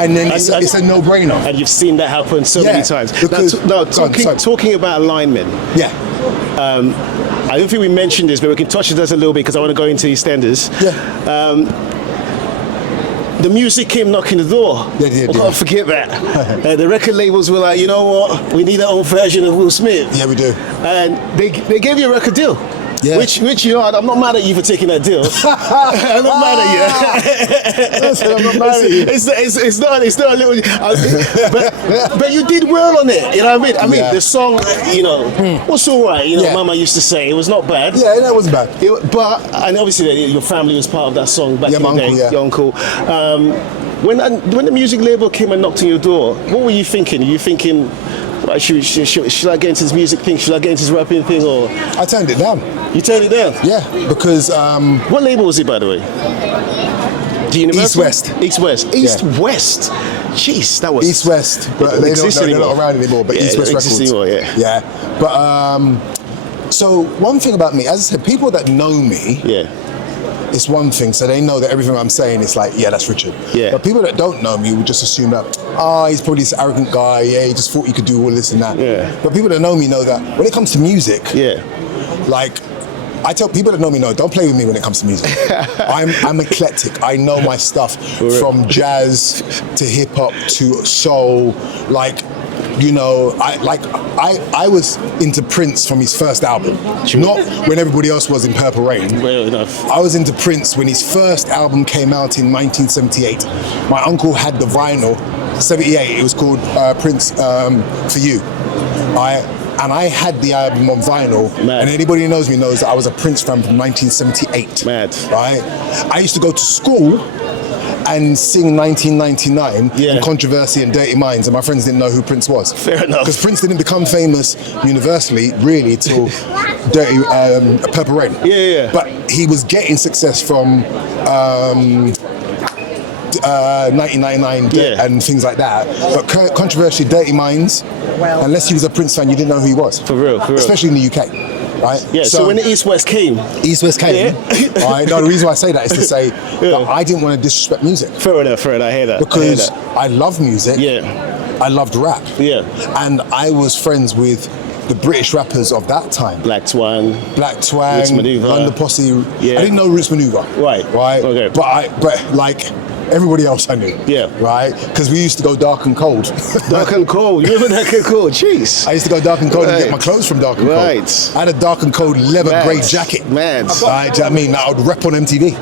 And then it's a no-brainer. And you've seen that happen so many times. Because, talking about alignment. I don't think we mentioned this, but we can touch on this a little bit because I want to go into EastEnders. The music came knocking the door. I can't forget that. The record labels were like, you know what? We need our own version of Will Smith. Yeah, we do. And they gave you a record deal. Which you know, I'm not mad at you for taking that deal. I'm not mad at you. I'm not mad at you. It's not a little. But you did well on it. You know what I mean? The song, you know, was all right. You know, Mama used to say it was not bad. Yeah, that wasn't bad. And obviously your family was part of that song back in the uncle, day. Your uncle. When the music label came and knocked on your door, what were you thinking? Were you thinking, right, should I get into this music thing? Should I get into this rapping thing? Or I turned it down. You turned it down? Yeah, because what label was it, by the way? East West. East West. East West. Jeez, that was East West. But they're not around anymore. But East West Records. Anymore, yeah. But so one thing about me, as I said, people that know me. It's one thing, so they know that everything I'm saying is like, that's Richard. But people that don't know me would just assume that, he's probably this arrogant guy, he just thought he could do all this and that. But people that know me know that when it comes to music, like, I tell people that know me, don't play with me when it comes to music. I'm eclectic. I know my stuff from jazz to hip hop to soul, like, you know, I was into Prince from his first album, not when everybody else was in Purple Rain. Well enough. I was into Prince when his first album came out in 1978. My uncle had the vinyl, 78. It was called Prince For You. And I had the album on vinyl, and anybody who knows me knows that I was a Prince fan from 1978. Right? I used to go to school and sing 1999 and Controversy and Dirty Minds, and my friends didn't know who Prince was. Fair enough. Because Prince didn't become famous universally, really, till Purple Rain. But he was getting success from 1999 and things like that. But Controversy, Dirty Minds, unless you was a Prince fan, you didn't know who he was. For real. Especially in the UK. Right? So when the East West came. Right? No, the reason why I say that is to say that I didn't want to disrespect music. Fair enough, I hear that. Because I love music. I loved rap. And I was friends with the British rappers of that time. Black Twang, Roots Maneuver, London Posse. I didn't know Roots Maneuver. Right. Okay. But like everybody else I knew. Right? Because we used to go Dark and Cold. Dark and Cold. You remember Dark and Cold? Jeez. I used to go Dark and Cold and get my clothes from Dark and Cold. I had a Dark and Cold leather grey jacket. Right? Do you know what I mean? I would rep on MTV.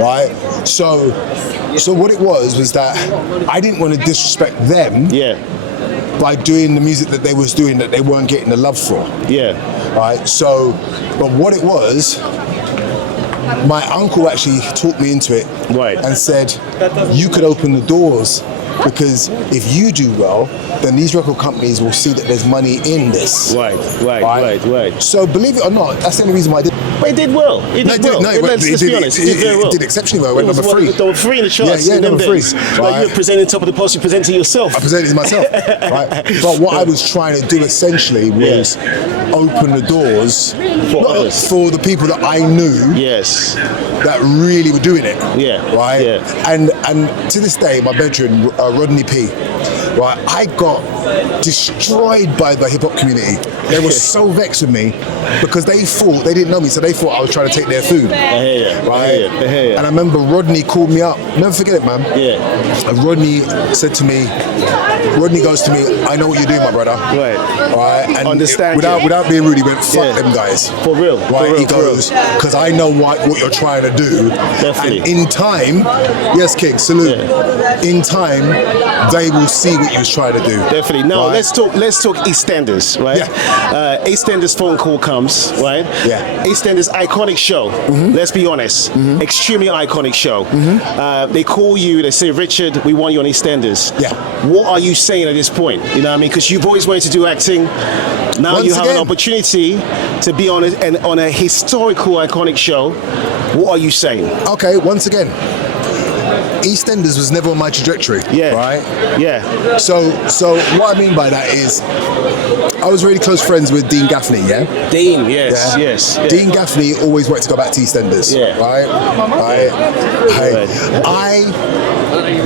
Right? So what it was that I didn't want to disrespect them. By doing the music that they was doing that they weren't getting the love for. Right? So, but what it was, my uncle actually talked me into it and said, you could open the doors, because if you do well, then these record companies will see that there's money in this. Right. So believe it or not, that's the only reason why I did. But it did well. Let's be honest. It did very well. It did exceptionally well. It went number 3. Number 3 in the charts. Number 3. Like you were presenting Top of the Post, you presented yourself. I presented myself. Right. But what I was trying to do essentially was open the doors for the people that I knew that really were doing it. Right. And to this day, my bedroom, Rodney P. right, I got destroyed by the hip hop community. They were so vexed with me because they didn't know me, so they thought I was trying to take their food. I hear you. Right? I hear you. And I remember Rodney called me up. Never forget it, man. Yeah. And Rodney goes to me, I know what you're doing, my brother. Right. Right. And Understand without being rude, he went, fuck them guys. For real. Right. He goes, because I know what you're trying to do. Definitely. And in time, yes, King, salute. Yeah. In time, they will see what you was trying to do. Definitely. Now right? let's talk EastEnders, right? Yeah. EastEnders phone call comes, right? Yeah. EastEnders iconic show. Mm-hmm. Let's be honest, extremely iconic show. Mm-hmm. They call you, they say, Richard, we want you on EastEnders. Yeah. What are you saying at this point? You know what I mean? Because you've always wanted to do acting. Now Once you have again, an opportunity to be on a historical iconic show. What are you saying? Okay, once again, EastEnders was never on my trajectory. Yeah. Right? Yeah. So what I mean by that is I was really close friends with Dean Gaffney, yeah? Dean, yes, Yeah. yes. Yeah. Dean Gaffney always wanted to go back to EastEnders. Yeah. Right?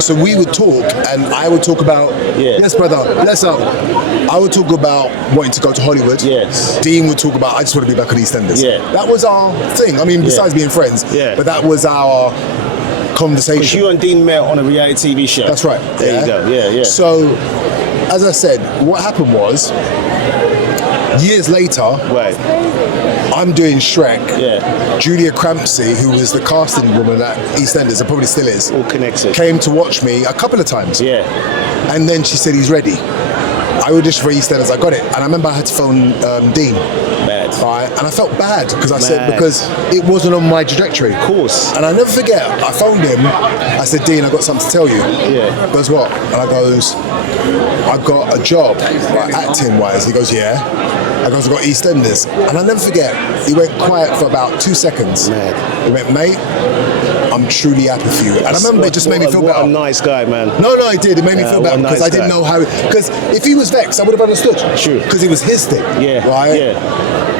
So we would talk and I would talk about, yes brother, bless up. I would talk about wanting to go to Hollywood. Yes. Dean would talk about, I just want to be back on EastEnders. Yeah. That was our thing. I mean, besides being friends, but that was our conversation. Because you and Dean met on a reality TV show. That's right. There you go. Yeah, yeah. So, as I said, what happened was, years later, right. I'm doing Shrek. Yeah. Julia Crampsey, who was the casting woman at EastEnders, and probably still is, All connected. came to watch me a couple of times. Yeah. And then she said, he's ready. I auditioned for EastEnders, I got it. And I remember I had to phone Dean. Bad. Right? And I felt bad because because it wasn't on my trajectory. Of course. And I never forget, I phoned him, I said, Dean, I got something to tell you. Yeah. He goes, what? And I goes, I got a job, like, acting wise. He goes, yeah. I goes, I got EastEnders. And I never forget, he went quiet for about 2 seconds. Mad. He went, mate, I'm truly happy for you. And I remember it just made me feel better. What a nice guy, man. No, it did. It made me feel better because I didn't know how. Because if he was vexed, I would have understood. True. Because it was his thing. Yeah. Right. Yeah.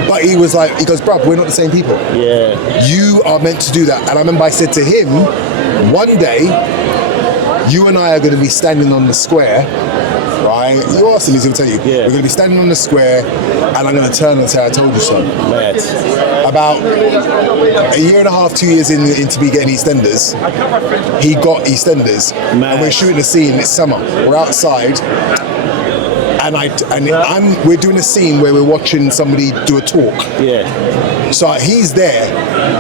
But he was like, he goes, bruv, we're not the same people. Yeah. You are meant to do that. And I remember I said to him, one day, you and I are going to be standing on the square. Right? You asked him, he's going to tell you. Yeah. We're going to be standing on the square, and I'm going to turn and say, I told you so. Mad. About a year and a half, 2 years into me getting EastEnders, he got EastEnders. Mad. And we're shooting a scene, it's summer. We're outside. And we're doing a scene where we're watching somebody do a talk. Yeah. So he's there,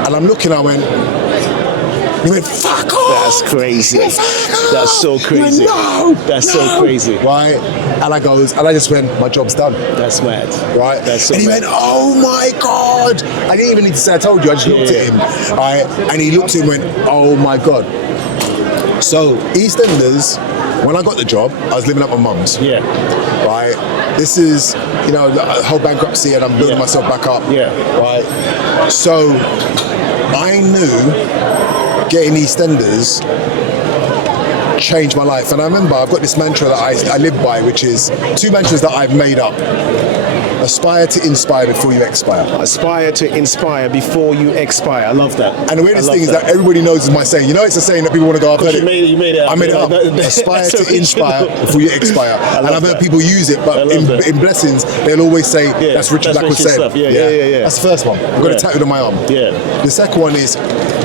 and I'm looking, he went, fuck off! That's crazy. Fuck That's so off! crazy. No! That's so crazy. Right? And I just went, my job's done. That's mad. Right? That's so and he mad. went, oh my God! I didn't even need to say I told you, I just looked at him. Right? And he looked at him and went, oh my God. So, EastEnders, when I got the job, I was living at my mum's. Yeah. Right? This is, the whole bankruptcy and I'm building myself back up. Yeah. Right? So, I knew getting EastEnders changed my life. And I remember I've got this mantra that I live by, which is 2 mantras that I've made up. Aspire to inspire before you expire. Aspire to inspire before you expire. I love that. And the weirdest thing is that everybody knows is my saying. It's a saying that people want to go, I've heard it. You made it up. I made it up. Aspire to inspire before you expire. And I've heard people use it, but in blessings, they'll always say, that's Richard Blackwood said. Yeah. That's the first one. I've got it tattooed on my arm. Yeah. The second one is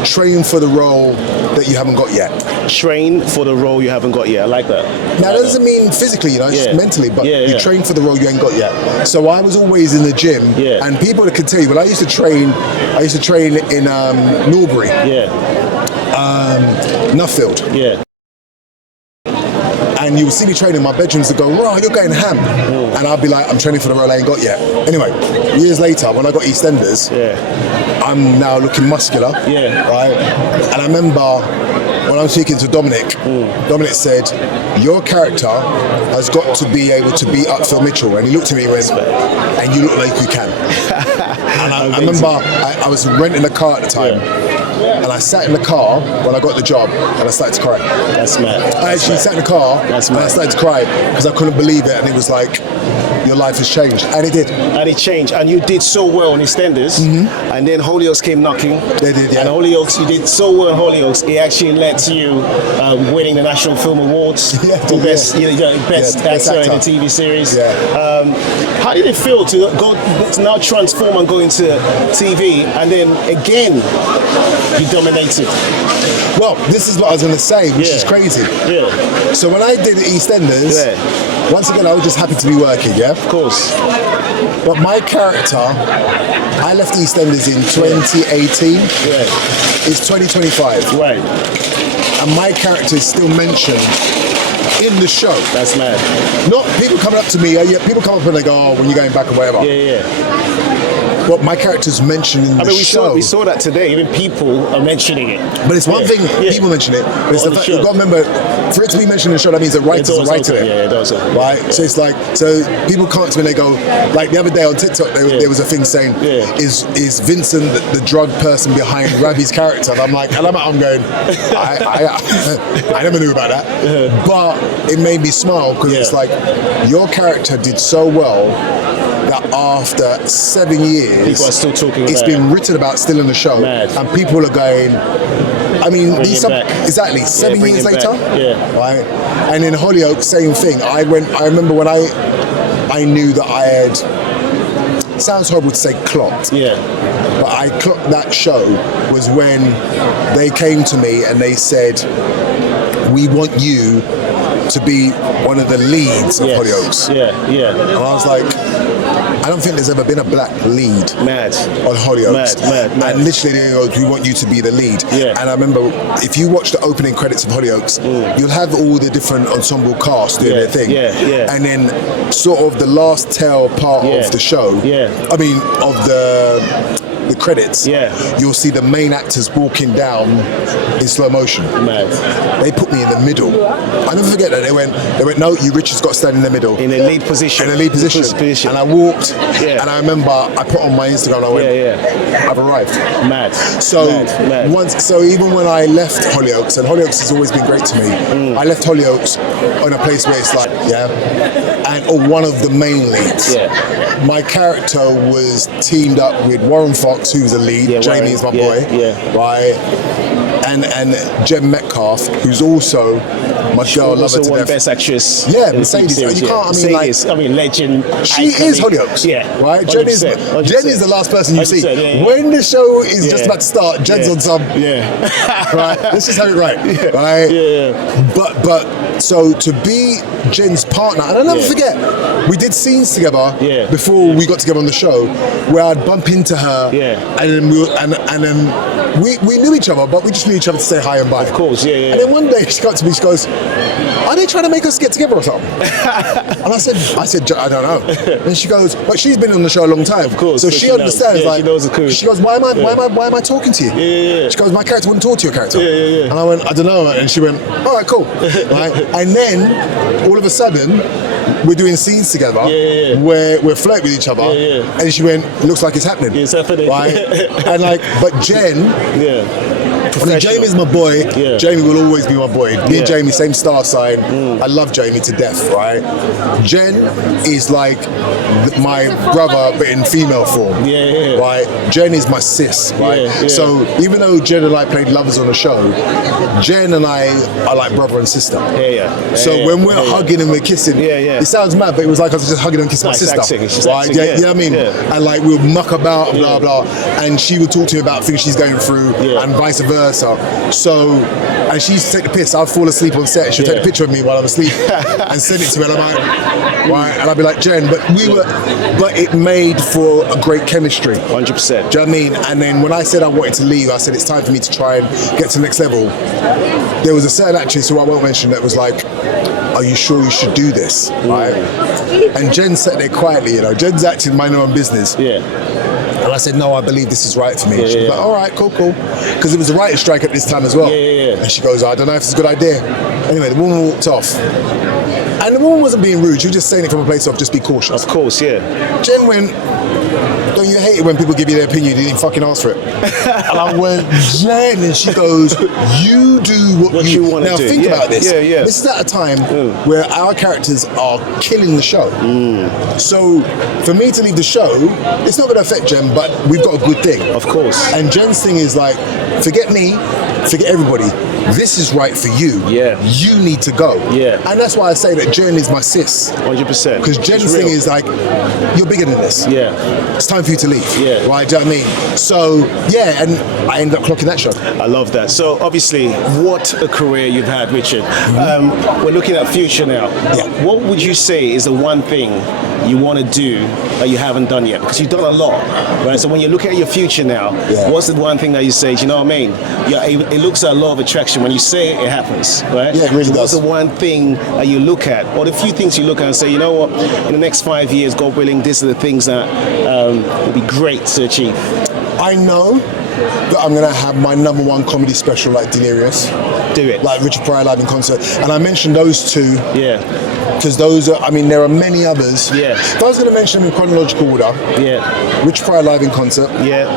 train for the role that you haven't got yet. Train for the role you haven't got yet. I like that. Now, that doesn't mean physically, it's just mentally, but you train for the role you ain't got yet. So I was always in the gym, and people that can tell you, well, I used to train in Norbury, Nuffield. Yeah. And you would see me training, my bedrooms would go, right, you're going ham. And I'd be like, I'm training for the role I ain't got yet. Anyway, years later, when I got EastEnders, I'm now looking muscular, right? And I remember when I was speaking to Dominic, Dominic said, your character has got to be able to beat up Phil Mitchell. And he looked at me and went, and you look like you can. And I remember I was renting a car at the time. And I sat in the car when I got the job and I started to cry. That's mad. I actually sat in the car and I started to cry because I couldn't believe it. And it was like, your life has changed, and it did. And it changed, and you did so well on EastEnders, and then Hollyoaks came knocking. They did, yeah. And Hollyoaks, you did so well in Hollyoaks, it actually led to you winning the National Film Awards for best actor in a TV series. Yeah. How did it feel to now transform and go into TV, and then again you dominated? Well, this is what I was going to say, which is crazy. Yeah. So when I did EastEnders, once again, I was just happy to be working, yeah? Of course. But my character, I left EastEnders in 2018. Yeah. It's 2025. Right. And my character is still mentioned in the show. That's mad. Not people coming up to me, people come up and they go, oh, when you're going back or whatever. Yeah. But my character's mentioned in the show. We saw that today. Even people are mentioning it. But it's one thing, people mention it. But it's the fact you've got to remember, for it to be mentioned in the show, that means the writers are writing it. Yeah, it does. Right? So it's like, so people come up to me and they go, like the other day on TikTok, there was a thing saying, is Vincent the drug person behind Ravi's character? And I'm like, and I'm going, I never knew about that. But it made me smile because it's like, your character did so well that after 7 years, people are still talking about it's been written about still in the show. Mad. And people are going, I mean, exactly 7 years later, right? And in Hollyoaks, same thing. I remember when I knew that I had, sounds horrible to say clocked, but I clocked that show was when they came to me and they said, we want you to be one of the leads of Hollyoaks. And I was like, I don't think there's ever been a black lead on Hollyoaks. Mad. And literally they go, we want you to be the lead. And I remember, if you watch the opening credits of Hollyoaks, you'll have all the different ensemble cast doing their thing. And then sort of the last tail part of the show, I mean, of the credits, you'll see the main actors walking down in slow motion. They put me in the middle. I never forget that. They went, no, you Richard's got to stand in the middle. In a lead position. In a lead position. And I walked, and I remember I put on my Instagram, I went, I've arrived. Mad. So so even when I left Hollyoaks, and Hollyoaks has always been great to me, I left Hollyoaks on a place where it's like, or one of the main leads. My character was teamed up with Warren Fox, who's a lead. Jamie is my boy, right? And Jem Metcalf, who's also my girl, love her to death. Best actress. Yeah, Mercedes. You can't. I mean, legend. She is Hollyoaks. Right. Jen is the last person you see when the show is just about to start. Jen's on some. Right. Let's just have it right. Right. But so to be Jen's partner, and I'll never forget, we did scenes together before we got together on the show, where I'd bump into her, and then we knew each other, but we just knew each other to say hi and bye. Of course, And then one day she got to me, she goes, are they trying to make us get together or something? And I said, I don't know. And she goes, but she's been on the show a long time. Of course. So she understands. She knows the coup. She goes, why am I talking to you? She goes, my character wouldn't talk to your character. And I went, I don't know. And she went, all right, cool. Right? And then all of a sudden, we're doing scenes together where we're flirting with each other, and she went, looks like it's happening. It's happening. Right? And like, but Jen, I mean, Jamie's my boy. Jamie will always be my boy. Me and Jamie, same star sign. I love Jamie to death, right? Jen is like my brother, but in female form, right? Jen is my sis, right? So even though Jen and I played lovers on the show, Jen and I are like brother and sister. So when we're hugging and we're kissing, it sounds mad, but it was like I was just hugging and kissing my sister. Right? You know what I mean? And like we'll muck about, blah blah, and she would talk to me about things she's going through, and vice versa. So, and she used to take the piss. I'd fall asleep on set. She'd take a picture of me while I'm asleep and send it to me. And I'm like, right, and I'd be like, Jen, but it made for a great chemistry. 100%. Do you know what I mean? And then when I said I wanted to leave, I said it's time for me to try and get to the next level. There was a certain actress who I won't mention that was like, are you sure you should do this? Right? And Jen sat there quietly, you know. Jen's acting mind her own business. And I said, no, I believe this is right for me. She was like, all right, cool. Because it was a writer's strike at this time as well. And she goes, I don't know if it's a good idea. Anyway, the woman walked off. And the woman wasn't being rude. She was just saying it from a place of just be cautious. Of course, yeah. Jen went, don't you hate it when people give you their opinion, you didn't fucking ask for it? And I went, Jen, and she goes, you do what you want to do. Now think about this. Yeah, yeah. This is at a time where our characters are killing the show. So for me to leave the show, it's not going to affect Jen, but we've got a good thing. Of course. And Jen's thing is like, forget me, forget everybody. This is right for you. Yeah. You need to go. Yeah. And that's why I say that Jen is my sis. 100%. Because Jen's thing is like, you're bigger than this. Yeah. It's time for you to leave. Yeah. Right, do you know what I mean? So, yeah, and I ended up clocking that show. I love that. So obviously, what a career you've had, Richard. We're looking at future now. Yeah. What would you say is the one thing you want to do that you haven't done yet? Because you've done a lot, right? So when you're looking at your future now, what's the one thing that you say, do you know what I mean? Yeah, it looks at a law of attraction. When you say it, it happens, right? Yeah, it really so does. What's the one thing that you look at, or the few things you look at and say, you know what, in the next 5 years, God willing, these are the things that will be great to achieve? I know that I'm going to have my #1 comedy special like Delirious. Do it. Like Richard Pryor live in concert. And I mentioned those two. Yeah. Because those are, I mean, there are many others. Yeah. If I was going to mention them in chronological order, Yeah. Richard Pryor live in concert, Yeah.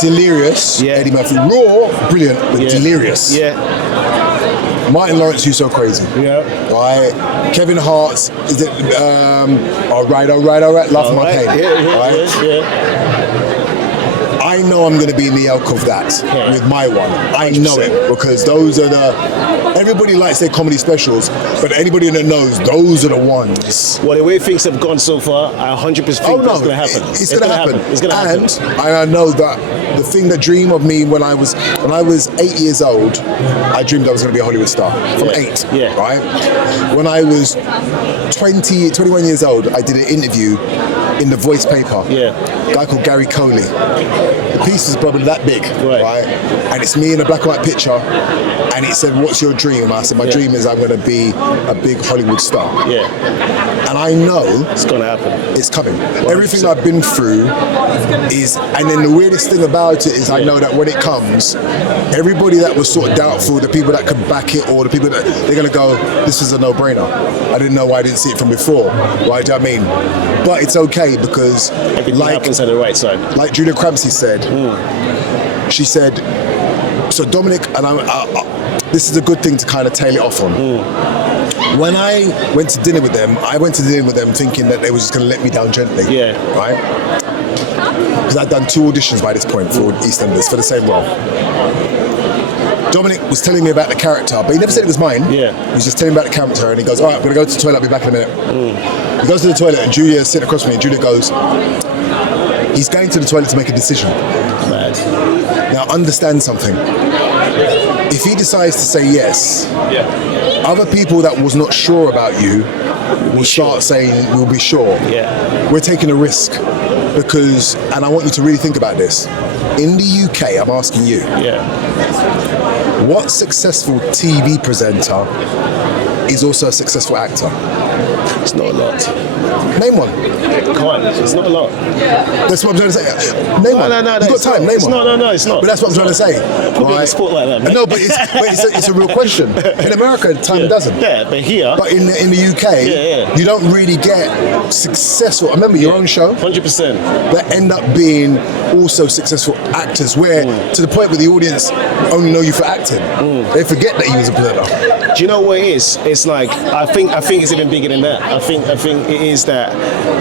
Delirious, Yeah. Eddie Murphy, Raw, brilliant, but Yeah. Delirious. Yeah. Martin Lawrence, You So Crazy. Yeah. Right. Kevin Hart's, is it, all right, Laugh My Pain. Right? I know I'm going to be in the elk of that with my one. I know it because those are everybody likes their comedy specials, but anybody that knows, those are the ones. Well, the way things have gone so far, I 100% think it's going to happen. It's going to happen. It's going to happen. And I know that the thing that dream of me when I was 8 years old, I dreamed I was going to be a Hollywood star. From 8, right? When I was 21 years old, I did an interview in the Voice paper. Yeah. A guy called Gary Coley. The piece was probably that big, right? And it's me in a black and white picture, and it said, "What's your dream?" And I said, "My dream is I'm going to be a big Hollywood star." Yeah. And I know it's going to happen. It's coming. 100%. Everything I've been through is, and then the weirdest thing about it is I know that when it comes, everybody that was sort of doubtful, the people that could back it, or the people that they're going to go, "This is a no-brainer." I didn't know why I didn't see it from before. Right? Do you know what I mean? But it's okay because everything happens at the right time. Like Julia Cramsey said, she said, so Dominic, and this is a good thing to kind of tail it off on. When I went to dinner with them, thinking that they were just going to let me down gently. Yeah. Right? Because I'd done 2 auditions by this point for EastEnders for the same role. Dominic was telling me about the character, but he never said it was mine. Yeah. He was just telling me about the character, and he goes, "All right, I'm going to go to the toilet, I'll be back in a minute." He goes to the toilet, and Julia's sitting across from me, and Julia goes, "He's going to the toilet to make a decision." Mad. Now, understand something. If he decides to say yes, other people that was not sure about you will start saying, "We'll be sure." Yeah. We're taking a risk. Because, and I want you to really think about this. In the UK, I'm asking you, what successful TV presenter is also a successful actor? It's not a lot. Name one. Come on, it's not a lot. That's what I'm trying to say. Name one. No, you've got time, name one. No, it's not. But that's what I'm trying to say. Put me in a sport like that, man. No, but it's a real question. In America, time doesn't. Yeah, but here. But in the UK, you don't really get successful. I remember your own show. 100%. That end up being also successful actors, where to the point where the audience only know you for acting. They forget that you was a presenter. Do you know what it is? It's like I think it's even bigger than that. I think it is that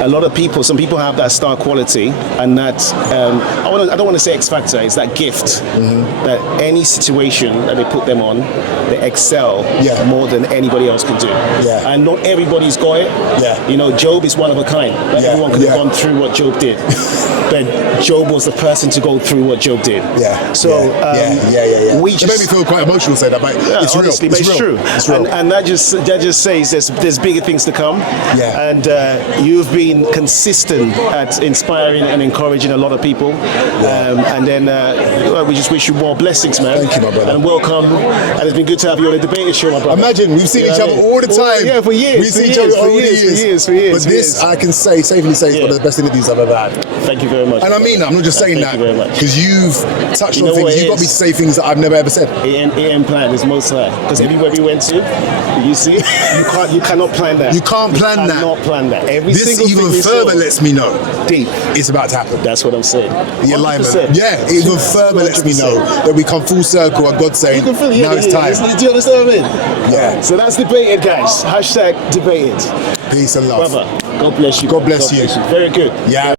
a lot of people, some people have that star quality, and that I don't want to say X factor. It's that gift that any situation that they put them on, they excel more than anybody else can do. Yeah. And not everybody's got it. Yeah. You know, Job is one of a kind. Like everyone could have gone through what Job did, but Job was the person to go through what Job did. Yeah. So we just. It made me feel quite emotional saying that, but it's honestly, real. It's true. It's real. And that just says there's bigger things to come. Yeah. And you've been consistent at inspiring and encouraging a lot of people. And then we just wish you more blessings, man. Thank you, my brother. And welcome. And it's been good to have you on the Debated Show, my brother. Imagine, we've seen each other all the time. Yeah, for years. We've seen each other all the years. But this, I can safely say, is one of the best interviews I've ever had. Thank you very much. And I mean that, I'm not just saying that because you've touched on things. You've got me to say things that I've never ever said. It ain't planned, it's most high. Because everywhere we went to. You see, you cannot plan that. You can't plan that. Cannot plan that. Every This single even thing we further saw, lets me know deep. it's about to happen. That's what I'm saying. The alignment. 100%. Yeah, it even further lets me know that we come full circle and God's saying, You can feel it. now it's time. Do you understand what I mean? Yeah. So that's debated, guys. Hashtag debated. Peace and love. Brother, God bless you. God bless you. Very good. Yeah.